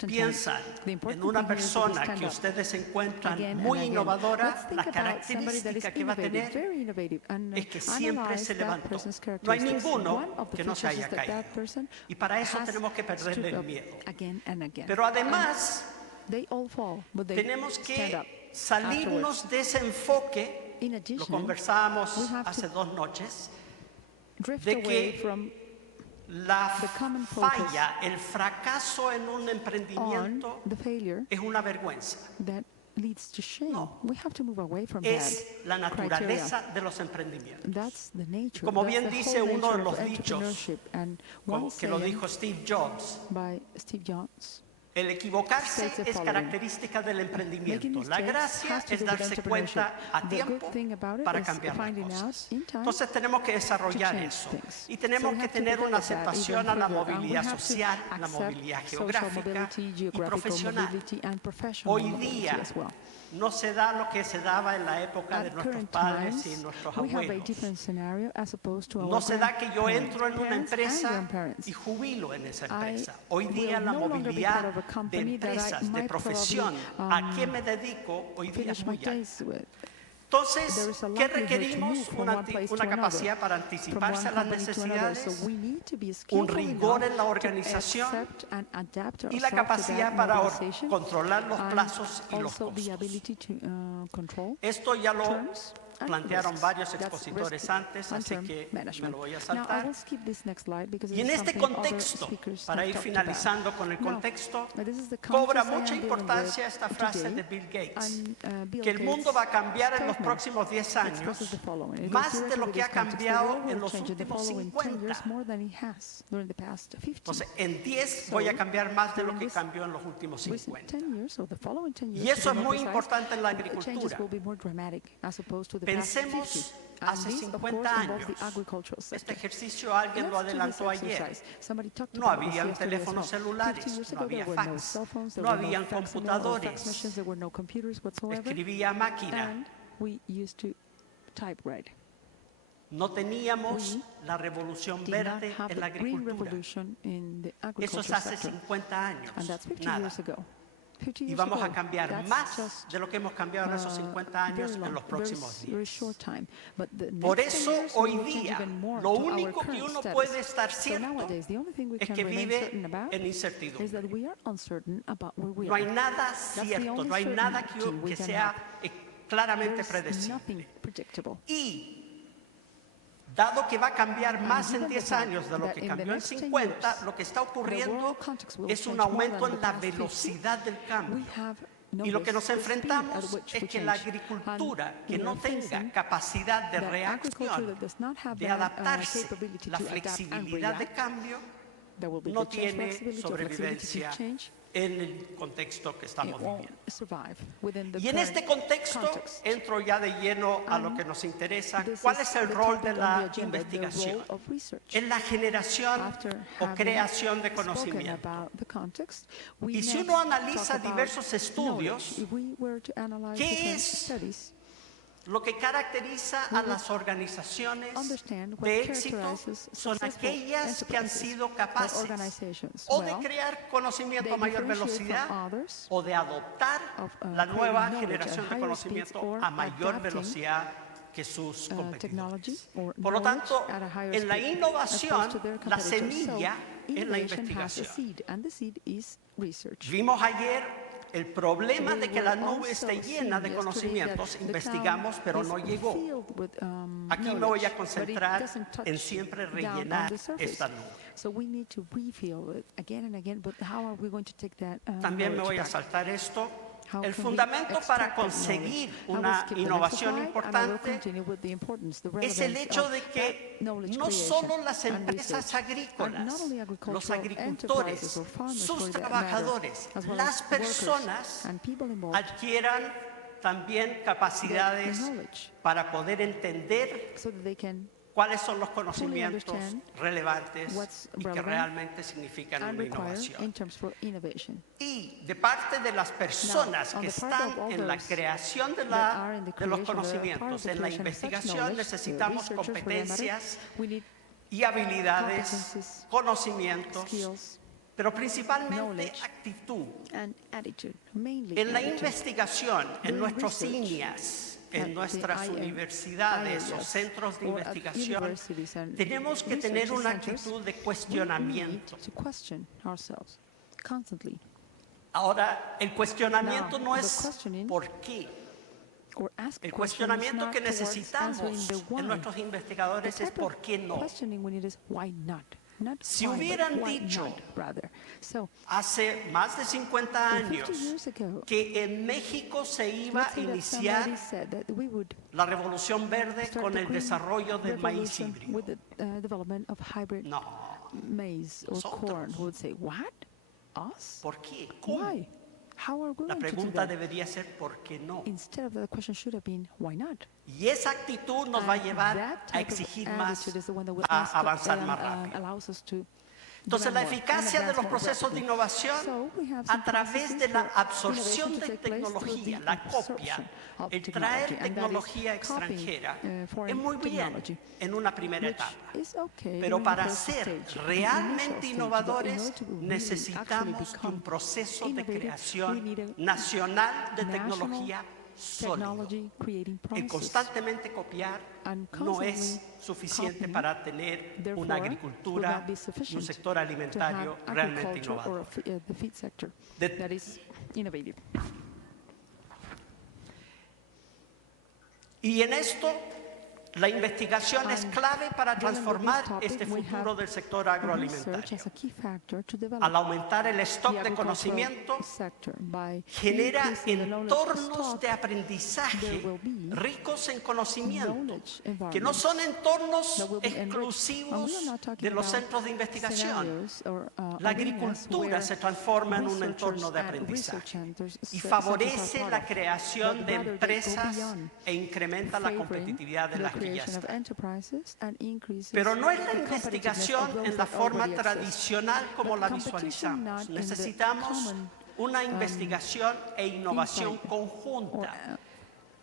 piensan en una persona que ustedes encuentran muy innovadora, la característica que va a tener es que siempre se levantó. No hay ninguno que no se haya caído. Y para eso tenemos que perderle el miedo. Pero además, tenemos que salirnos de ese enfoque. Lo conversábamos hace 2 noches, de que la falla, el fracaso en un emprendimiento es una vergüenza. No, es la naturaleza de los emprendimientos. Como bien dice uno de los dichos, que lo dijo Steve Jobs, el equivocarse es característica del emprendimiento. La gracia es darse cuenta a tiempo para cambiar las cosas. Entonces tenemos que desarrollar eso. Y tenemos que tener una aceptación a la movilidad social, la movilidad geográfica y profesional. Hoy día no se da lo que se daba en la época de nuestros padres y nuestros abuelos. No se da que yo entro en una empresa y jubilo en esa empresa. Hoy día la movilidad de empresas, de profesión, a qué me dedico, hoy día es muy alta. Entonces, ¿qué requerimos? Una capacidad para anticiparse a las necesidades, un rigor en la organización y la capacidad para controlar los plazos y los costos. Esto ya lo plantearon varios expositores antes, así que me lo voy a saltar. Y en este contexto, para ir finalizando con el contexto, cobra mucha importancia esta frase de Bill Gates, que el mundo va a cambiar en los próximos 10 años, más de lo que ha cambiado en los últimos 50. Entonces, en 10 voy a cambiar más de lo que cambió en los últimos 50. Y eso es muy importante en la agricultura. Pensemos hace 50 años. Este ejercicio alguien lo adelantó ayer. No habían teléfonos celulares, no había fax, no habían computadores. Escribía a máquina. No teníamos la revolución verde en la agricultura. Eso es hace 50 años. Nada. Y vamos a cambiar más de lo que hemos cambiado en esos 50 años en los próximos 10. Por eso, hoy día, lo único que uno puede estar cierto es que vive en incertidumbre. No hay nada cierto, no hay nada que sea claramente predecible. Y dado que va a cambiar más en 10 años de lo que cambió en 50, lo que está ocurriendo es un aumento en la velocidad del cambio. Y lo que nos enfrentamos es que la agricultura que no tenga capacidad de reacción, de adaptarse, la flexibilidad de cambio, no tiene sobrevivencia en el contexto que estamos viviendo. Y en este contexto entro ya de lleno a lo que nos interesa. ¿Cuál es el rol de la investigación? Es la generación o creación de conocimiento. Y si uno analiza diversos estudios, ¿qué es lo que caracteriza a las organizaciones de éxito? Son aquellas que han sido capaces o de crear conocimiento a mayor velocidad o de adoptar la nueva generación de conocimiento a mayor velocidad que sus competidores. Por lo tanto, en la innovación, la semilla es la investigación. Vimos ayer el problema de que la nube esté llena de conocimientos. Investigamos, pero no llegó. Aquí me voy a concentrar en siempre rellenar esta nube. También me voy a saltar esto. El fundamento para conseguir una innovación importante es el hecho de que no solo las empresas agrícolas, los agricultores, sus trabajadores, las personas adquieran también capacidades para poder entender cuáles son los conocimientos relevantes y que realmente significan una innovación. Y de parte de las personas que están en la creación de los conocimientos, en la investigación, necesitamos competencias y habilidades, conocimientos, pero principalmente actitud. En la investigación, en nuestros INIAs, en nuestras universidades o centros de investigación, tenemos que tener una actitud de cuestionamiento. Ahora, el cuestionamiento no es ¿por qué? El cuestionamiento que necesitamos en nuestros investigadores es ¿por qué no? Si hubieran dicho hace más de 50 años que en México se iba a iniciar la revolución verde con el desarrollo del maíz híbrido. No, nosotros. ¿Por qué? ¿Cómo? La pregunta debería ser ¿por qué no? Y esa actitud nos va a llevar a exigir más, a avanzar más rápido. Entonces, la eficacia de los procesos de innovación a través de la absorción de tecnología, la copia, el traer tecnología extranjera, es muy bien en una primera etapa. Pero para ser realmente innovadores necesitamos de un proceso de creación nacional de tecnología sólido. El constantemente copiar no es suficiente para tener una agricultura y un sector alimentario realmente innovador. Y en esto, la investigación es clave para transformar este futuro del sector agroalimentario. Al aumentar el stock de conocimiento, genera entornos de aprendizaje ricos en conocimiento, que no son entornos exclusivos de los centros de investigación. La agricultura se transforma en un entorno de aprendizaje y favorece la creación de empresas e incrementa la competitividad de las que ya están. Pero no es la investigación en la forma tradicional como la visualizamos. Necesitamos una investigación e innovación conjunta.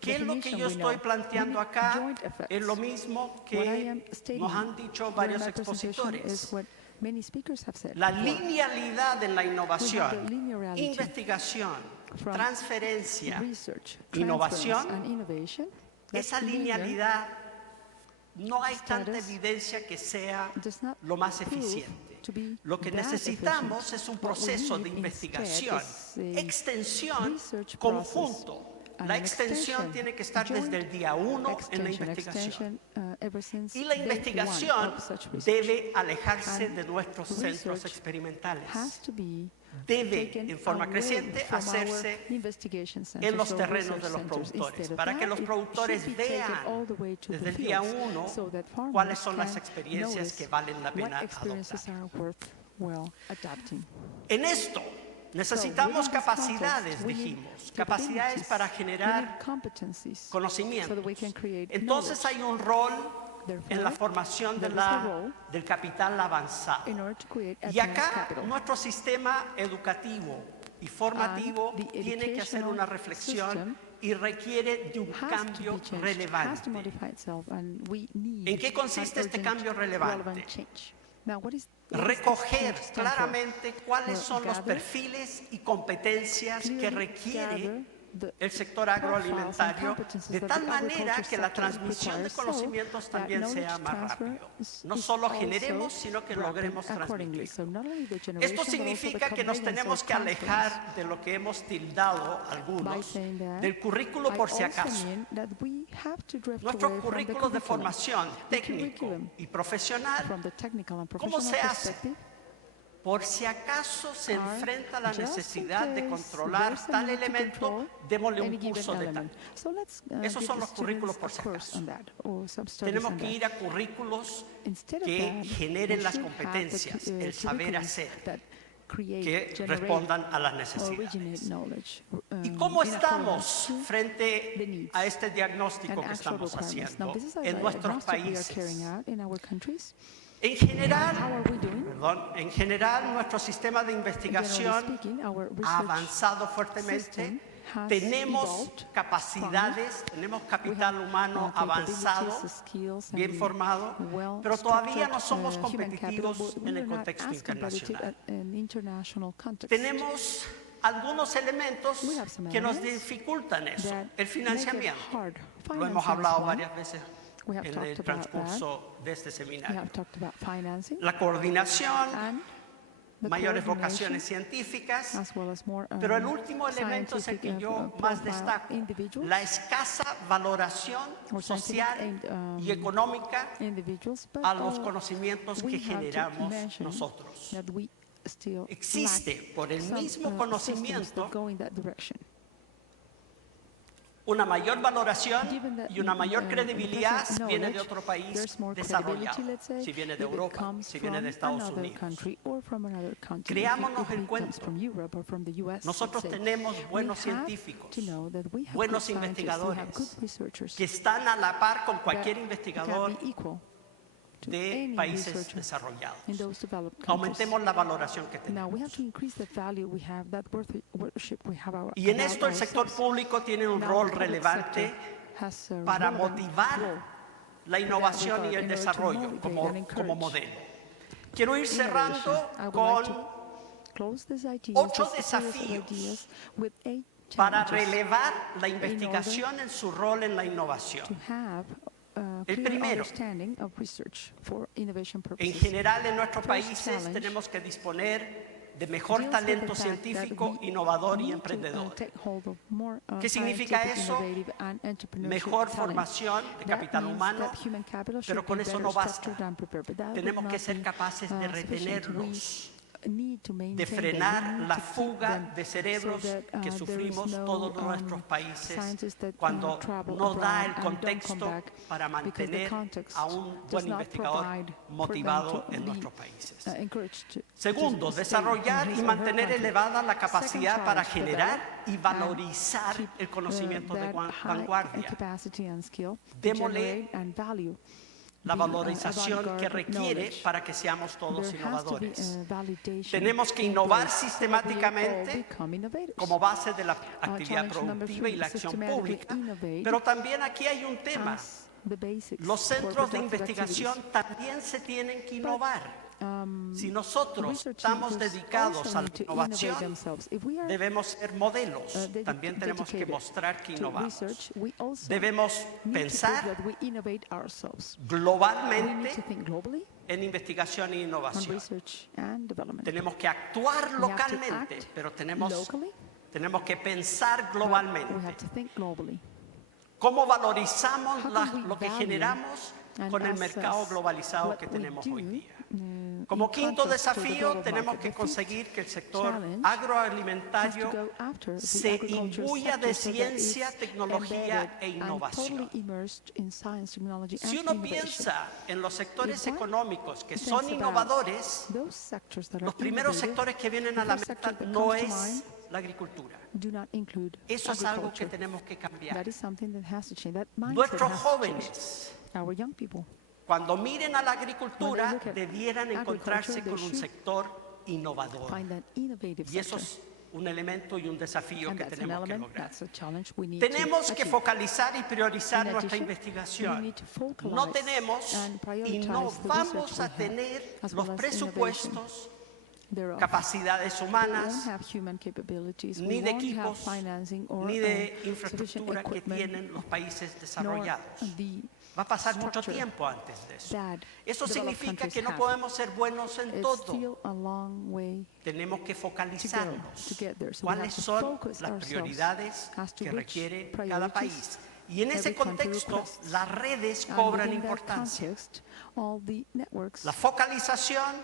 ¿Qué es lo que yo estoy planteando acá? Es lo mismo que nos han dicho varios expositores. La linealidad en la innovación, investigación, transferencia, innovación, esa linealidad no hay tanta evidencia que sea lo más eficiente. Lo que necesitamos es un proceso de investigación, extensión conjunto. La extensión tiene que estar desde el día 1 en la investigación. Y la investigación debe alejarse de nuestros centros experimentales. Debe, en forma creciente, hacerse en los terrenos de los productores, para que los productores vean desde el día 1 cuáles son las experiencias que valen la pena adoptar. En esto, necesitamos capacidades, dijimos, capacidades para generar conocimientos. Entonces hay un rol en la formación del capital avanzado. Y acá nuestro sistema educativo y formativo tiene que hacer una reflexión y requiere de un cambio relevante. ¿En qué consiste este cambio relevante? Recoger claramente cuáles son los perfiles y competencias que requiere el sector agroalimentario de tal manera que la transmisión de conocimientos también sea más rápido. No solo generemos, sino que logremos transmitir. Esto significa que nos tenemos que alejar de lo que hemos tildado algunos del currículo por si acaso. Nuestro currículo de formación técnico y profesional, ¿cómo se hace? Por si acaso se enfrenta a la necesidad de controlar tal elemento, démosle un curso de tal. Esos son los currículos por si acaso. Tenemos que ir a currículos que generen las competencias, el saber hacer, que respondan a las necesidades. ¿Y cómo estamos frente a este diagnóstico que estamos haciendo en nuestros países? En general, nuestro sistema de investigación ha avanzado fuertemente. Tenemos capacidades, tenemos capital humano avanzado, bien formado, pero todavía no somos competitivos en el contexto internacional. Tenemos algunos elementos que nos dificultan eso. El financiamiento. Lo hemos hablado varias veces en el transcurso de este seminario. La coordinación, mayores vocaciones científicas, pero el último elemento es el que yo más destaco, la escasa valoración social y económica a los conocimientos que generamos nosotros. Existe por el mismo conocimiento una mayor valoración y una mayor credibilidad si viene de otro país desarrollado, si viene de Europa, si viene de Estados Unidos. Creámonos el cuento. Nosotros tenemos buenos científicos, buenos investigadores que están a la par con cualquier investigador de países desarrollados. Aumentemos la valoración que tenemos. Y en esto el sector público tiene un rol relevante para motivar la innovación y el desarrollo como modelo. Quiero ir cerrando con 8 desafíos para relevar la investigación en su rol en la innovación. El primero, en general en nuestros países tenemos que disponer de mejor talento científico, innovador y emprendedor. ¿Qué significa eso? Mejor formación de capital humano, pero con eso no basta. Tenemos que ser capaces de retenerlos, de frenar la fuga de cerebros que sufrimos todos nuestros países cuando no da el contexto para mantener a un buen investigador motivado en nuestros países. Segundo, desarrollar y mantener elevada la capacidad para generar y valorizar el conocimiento de vanguardia. Démosle la valorización que requiere para que seamos todos innovadores. Tenemos que innovar sistemáticamente como base de la actividad productiva y la acción pública, pero también aquí hay un tema. Los centros de investigación también se tienen que innovar. Si nosotros estamos dedicados a la innovación, debemos ser modelos. También tenemos que mostrar que innovamos. Debemos pensar globalmente en investigación e innovación. Tenemos que actuar localmente, pero tenemos que pensar globalmente. ¿Cómo valorizamos lo que generamos con el mercado globalizado que tenemos hoy día? Como quinto desafío, tenemos que conseguir que el sector agroalimentario se imbuya de ciencia, tecnología e innovación. Si uno piensa en los sectores económicos que son innovadores, los primeros sectores que vienen a la meta no es la agricultura. Eso es algo que tenemos que cambiar. Nuestros jóvenes, cuando miren a la agricultura, debieran encontrarse con un sector innovador. Y eso es un elemento y un desafío que tenemos que lograr. Tenemos que focalizar y priorizar nuestra investigación. No tenemos y no vamos a tener los presupuestos capacidades humanas, ni de equipos, ni de infraestructura que tienen los países desarrollados. Va a pasar mucho tiempo antes de eso. Eso significa que no podemos ser buenos en todo. Tenemos que focalizarnos. ¿Cuáles son las prioridades que requiere cada país? Y en ese contexto, las redes cobran importancia. La focalización,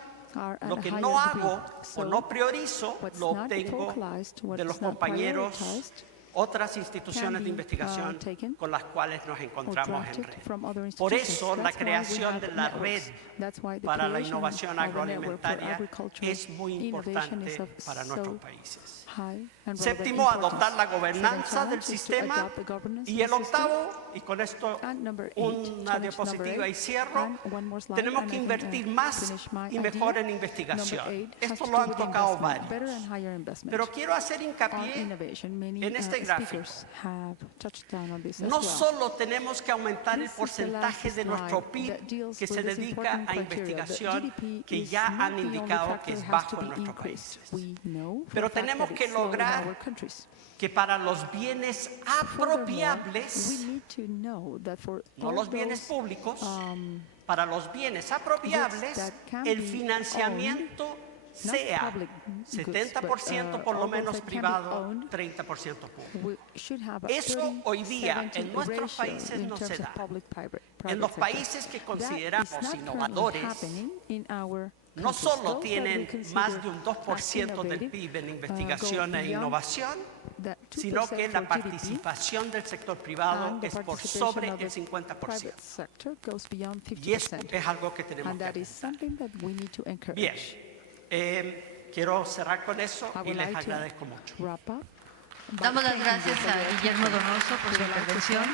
lo que no hago o no priorizo, lo obtengo de los compañeros, otras instituciones de investigación con las cuales nos encontramos en red. Por eso, la creación de la red para la innovación agroalimentaria es muy importante para nuestros países. Séptimo, adoptar la gobernanza del sistema. Y el octavo, y con esto una diapositiva y cierro, tenemos que invertir más y mejor en investigación. Esto lo han tocado varios. Pero quiero hacer hincapié en este gráfico. No solo tenemos que aumentar el porcentaje de nuestro PIB que se dedica a investigación, que ya han indicado que es bajo en nuestros países, pero tenemos que lograr que para los bienes apropiables, no los bienes públicos, para los bienes apropiables, el financiamiento sea 70% por lo menos privado, 30% público. Eso hoy día en nuestros países no se da. En los países que consideramos innovadores, no solo tienen más de un 2% del PIB en investigación e innovación, sino que la participación del sector privado es por sobre el 50%. Y eso es algo que tenemos que hacer. Bien, quiero cerrar con eso y les agradezco mucho. Damos las gracias a Guillermo Donoso por su intervención.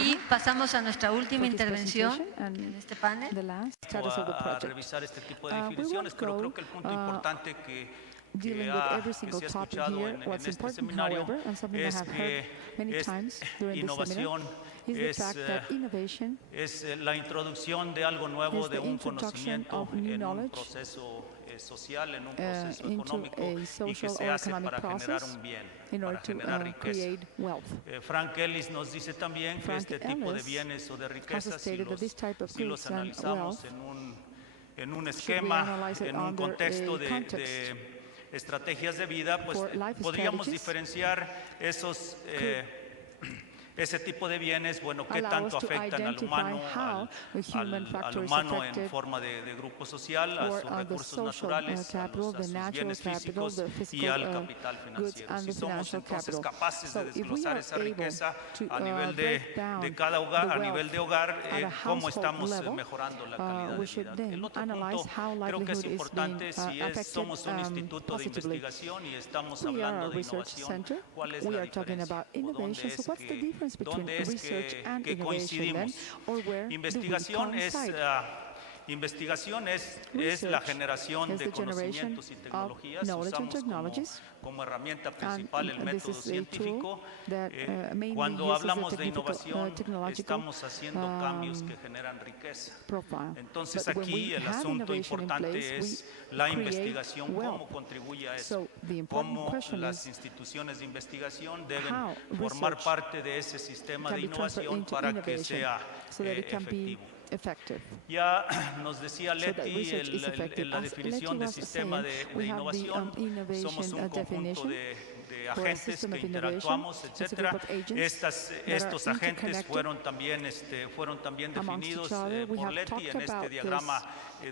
Y pasamos a nuestra última intervención en este panel. A revisar este tipo de definiciones, pero creo que el punto importante que se ha escuchado en este seminario es que innovación es la introducción de algo nuevo, de un conocimiento en un proceso social, en un proceso económico, y que se hace para generar un bien, para generar riqueza. Frank Ellis nos dice también que este tipo de bienes o de riquezas, si los analizamos en un esquema, en un contexto de estrategias de vida, pues podríamos diferenciar ese tipo de bienes, bueno, qué tanto afectan al humano en forma de grupo social, a sus recursos naturales, a sus bienes físicos y al capital financiero. Si somos entonces capaces de desglosar esa riqueza a nivel de cada hogar, a nivel de hogar, cómo estamos mejorando la calidad de vida. El otro punto creo que es importante, si somos un instituto de investigación y estamos hablando de innovación, ¿cuál es la diferencia? ¿Dónde es que coincidimos? Investigación es la generación de conocimientos y tecnologías. Usamos como herramienta principal el método científico. Cuando hablamos de innovación, estamos haciendo cambios que generan riqueza. Entonces aquí el asunto importante es la investigación, cómo contribuye a eso, cómo las instituciones de investigación deben formar parte de ese sistema de innovación para que sea efectivo. Ya nos decía Leti en la definición de sistema de innovación, somos un conjunto de agentes que interactuamos, etcétera. Estos agentes fueron también definidos por Leti en este diagrama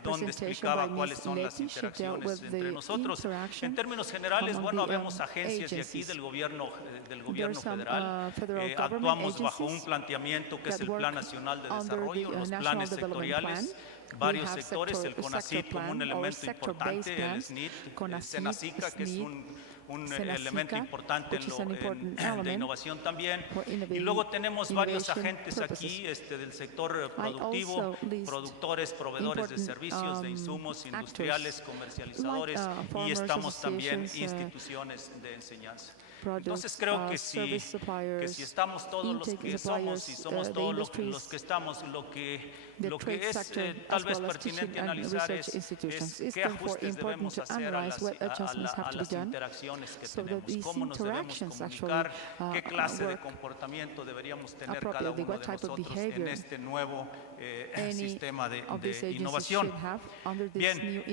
donde explicaba cuáles son las interacciones entre nosotros. En términos generales, bueno, habemos agencias y aquí del gobierno federal. Actuamos bajo un planteamiento que es el Plan Nacional de Desarrollo, los planes sectoriales, varios sectores, el CONACYT como un elemento importante, el SNIT, el SENACICA, que es un elemento importante de innovación también. Y luego tenemos varios agentes aquí del sector productivo, productores, proveedores de servicios, de insumos industriales, comercializadores, y estamos también instituciones de enseñanza. Entonces creo que si estamos todos los que somos y somos todos los que estamos, lo que es tal vez pertinente analizar es qué ajustes debemos hacer a las interacciones que tenemos, cómo nos debemos comunicar, qué clase de comportamiento deberíamos tener cada uno de nosotros en este nuevo sistema de innovación. Bien,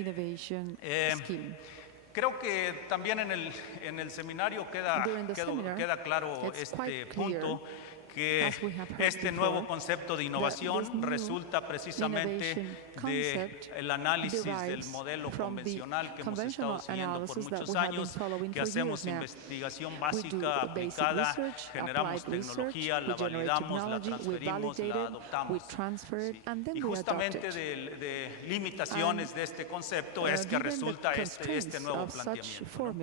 creo que también en el seminario queda claro este punto, que este nuevo concepto de innovación resulta precisamente del análisis del modelo convencional que hemos estado siguiendo por muchos años, que hacemos investigación básica aplicada, generamos tecnología, la validamos, la transferimos, la adoptamos. Y justamente de limitaciones de este concepto es que resulta este nuevo planteamiento.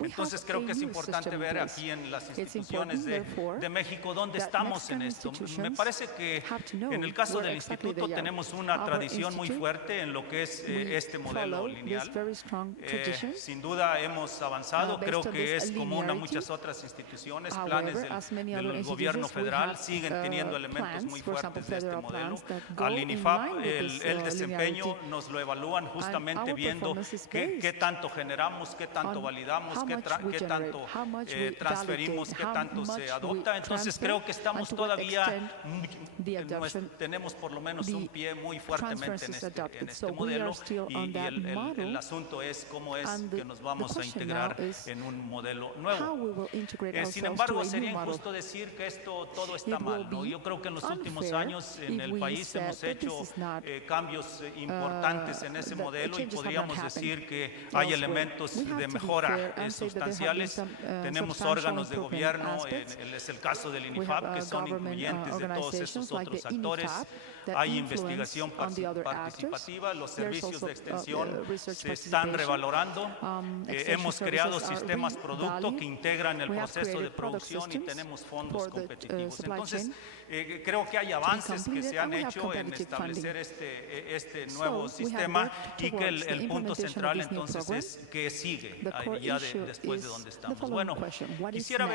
Entonces creo que es importante ver aquí en las instituciones de México dónde estamos en esto. Me parece que en el caso del instituto tenemos una tradición muy fuerte en lo que es este modelo lineal. Sin duda hemos avanzado, creo que es común a muchas otras instituciones, planes del gobierno federal siguen teniendo elementos muy fuertes de este modelo. Al INIFAP el desempeño nos lo evalúan justamente viendo qué tanto generamos, qué tanto validamos, qué tanto transferimos, qué tanto se adopta. Entonces creo que estamos todavía, tenemos por lo menos un pie muy fuertemente en este modelo, y el asunto es cómo es que nos vamos a integrar en un modelo nuevo. Sin embargo, sería injusto decir que todo está mal, ¿no? Yo creo que en los últimos años en el país hemos hecho cambios importantes en ese modelo y podríamos decir que hay elementos de mejora sustanciales. Tenemos órganos de gobierno, es el caso del INIFAP, que son incluyentes de todos esos otros actores. Hay investigación participativa, los servicios de extensión se están revalorando. Hemos creado sistemas producto que integran el proceso de producción y tenemos fondos competitivos. Entonces, creo que hay avances que se han hecho en establecer este nuevo sistema, y que el punto central entonces es que sigue ya después de donde estamos. Bueno, quisiera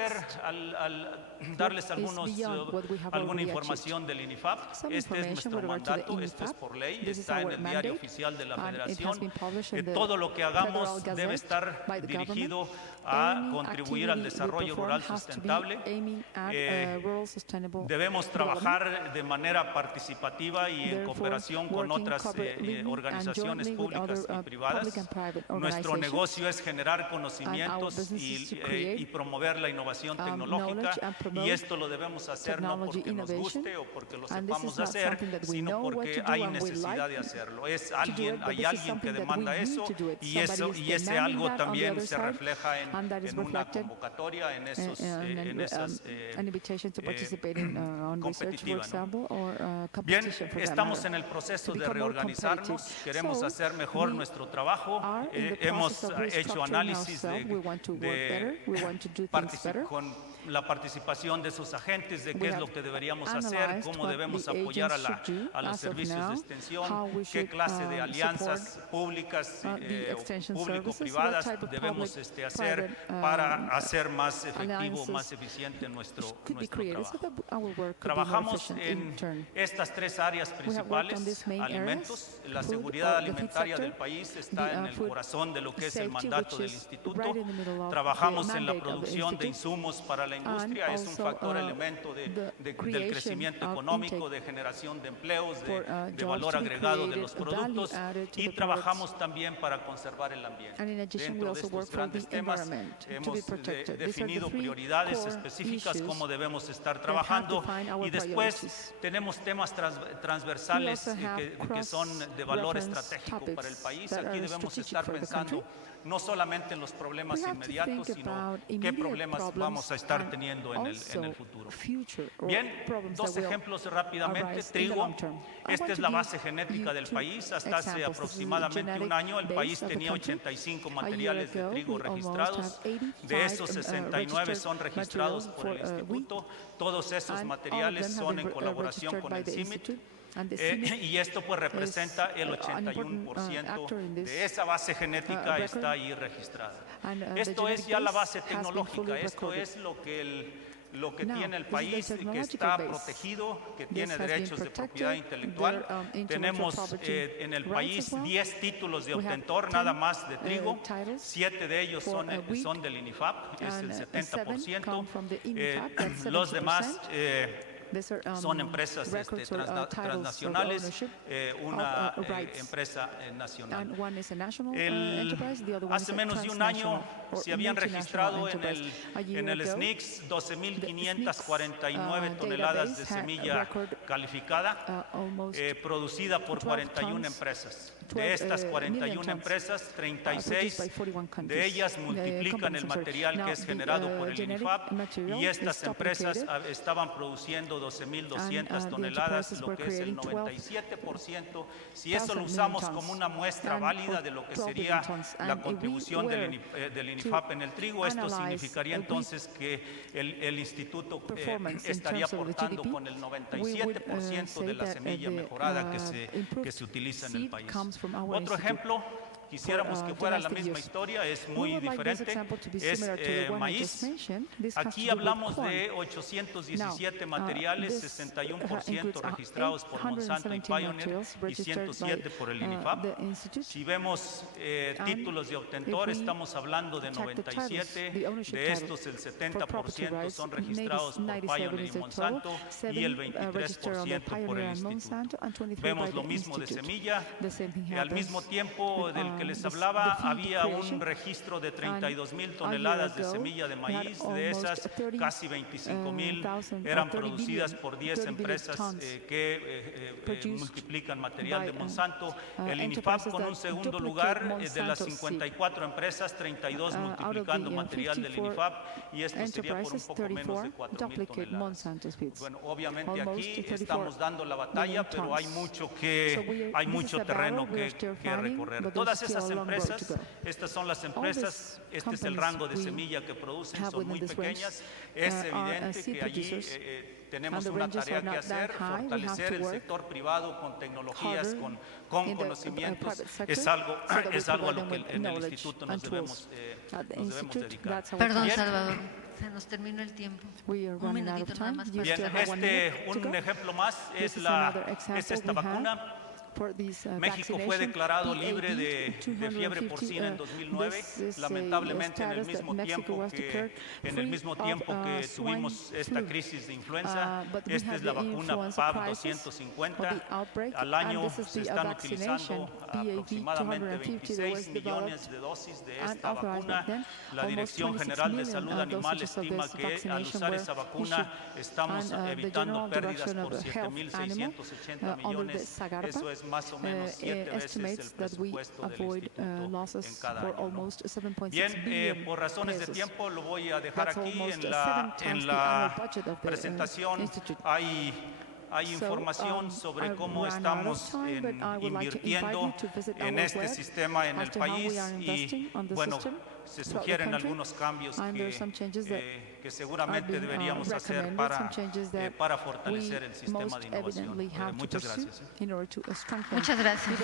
darles alguna información del INIFAP. Este es nuestro mandato, esto es por ley, está en el diario oficial de la Federación. Todo lo que hagamos debe estar dirigido a contribuir al desarrollo rural sustentable. Debemos trabajar de manera participativa y en cooperación con otras organizaciones públicas y privadas. Nuestro negocio es generar conocimientos y promover la innovación tecnológica, y esto lo debemos hacer no porque nos guste o porque lo sepamos hacer, sino porque hay necesidad de hacerlo. Hay alguien que demanda eso, y ese algo también se refleja en una convocatoria, en esas competitiva, ¿no? Bien, estamos en el proceso de reorganizarnos, queremos hacer mejor nuestro trabajo, hemos hecho análisis con la participación de sus agentes, de qué es lo que deberíamos hacer, cómo debemos apoyar a los servicios de extensión, qué clase de alianzas públicas público-privadas debemos hacer para hacer más efectivo, más eficiente nuestro trabajo. Trabajamos en estas tres áreas principales: alimentos. La seguridad alimentaria del país está en el corazón de lo que es el mandato del instituto. Trabajamos en la producción de insumos para la industria, es un factor elemento del crecimiento económico, de generación de empleos, de valor agregado de los productos, y trabajamos también para conservar el ambiente. Dentro de estos grandes temas hemos definido prioridades específicas, cómo debemos estar trabajando, y después tenemos temas transversales que son de valor estratégico para el país. Aquí debemos estar pensando no solamente en los problemas inmediatos, sino qué problemas vamos a estar estar teniendo en el futuro. Bien, dos ejemplos rápidamente. Trigo. Esta es la base genética del país. Hasta hace aproximadamente un año el país tenía 85 materiales de trigo registrados. De esos 69 son registrados por el instituto. Todos esos materiales son en colaboración con el CIMIT. Y esto pues representa el 81% de esa base genética está ahí registrada. Esto es ya la base tecnológica, esto es lo que tiene el país, que está protegido, que tiene derechos de propiedad intelectual. Tenemos en el país 10 títulos de obtentor nada más de trigo, 7 de ellos son del INIFAP, es el 70%. Los demás son empresas transnacionales, una empresa nacional. Hace menos de un año se habían registrado en el SNICS 12.549 toneladas de semilla calificada, producida por 41 empresas. De estas 41 empresas, 36 de ellas multiplican el material que es generado por el INIFAP, y estas empresas estaban produciendo 12.200 toneladas, lo que es el 97%. Si eso lo usamos como una muestra válida de lo que sería la contribución del INIFAP en el trigo, esto significaría entonces que el instituto estaría aportando con el 97% de la semilla mejorada que se utiliza en el país. Otro ejemplo, quisiéramos que fuera la misma historia, es muy diferente, es maíz. Aquí hablamos de 817 materiales, 61% registrados por Monsanto y Pioneer y 107 por el INIFAP. Si vemos títulos de obtentor, estamos hablando de 97, de estos el 70% son registrados por Pioneer y Monsanto y el 23% por el instituto. Vemos lo mismo de semilla, al mismo tiempo del que les hablaba, había un registro de 32.000 toneladas de semilla de maíz. De esas, casi 25.000 eran producidas por 10 empresas que multiplican material de Monsanto. El INIFAP con un segundo lugar, de las 54 empresas, 32 multiplicando material del INIFAP, y esto sería por un poco menos de 4.000 toneladas. Bueno, obviamente aquí estamos dando la batalla, pero hay mucho terreno que recorrer. Todas esas empresas, estas son las empresas, este es el rango de semilla que producen, son muy pequeñas. Es evidente que allí tenemos una tarea que hacer, fortalecer el sector privado con tecnologías, con conocimientos, es algo a lo que en el instituto nos debemos dedicar. Perdón, Salvador, se nos terminó el tiempo. Un minutito nada más. Bien, un ejemplo más es esta vacuna. México fue declarado libre de fiebre porcina en 2009, lamentablemente en el mismo tiempo que tuvimos esta crisis de influenza. Esta es la vacuna PAV 250. Al año se están utilizando aproximadamente 26 millones de dosis de esta vacuna. La Dirección General de Salud Animal estima que al usar esa vacuna estamos evitando pérdidas por 7.680 millones. Eso es más o menos 7 veces el presupuesto del instituto en cada año. Bien, por razones de tiempo lo voy a dejar aquí. En la presentación hay información sobre cómo estamos invirtiendo en este sistema en el país, y bueno, se sugieren algunos cambios que seguramente deberíamos hacer para fortalecer el sistema de innovación. Muchas gracias. Muchas gracias.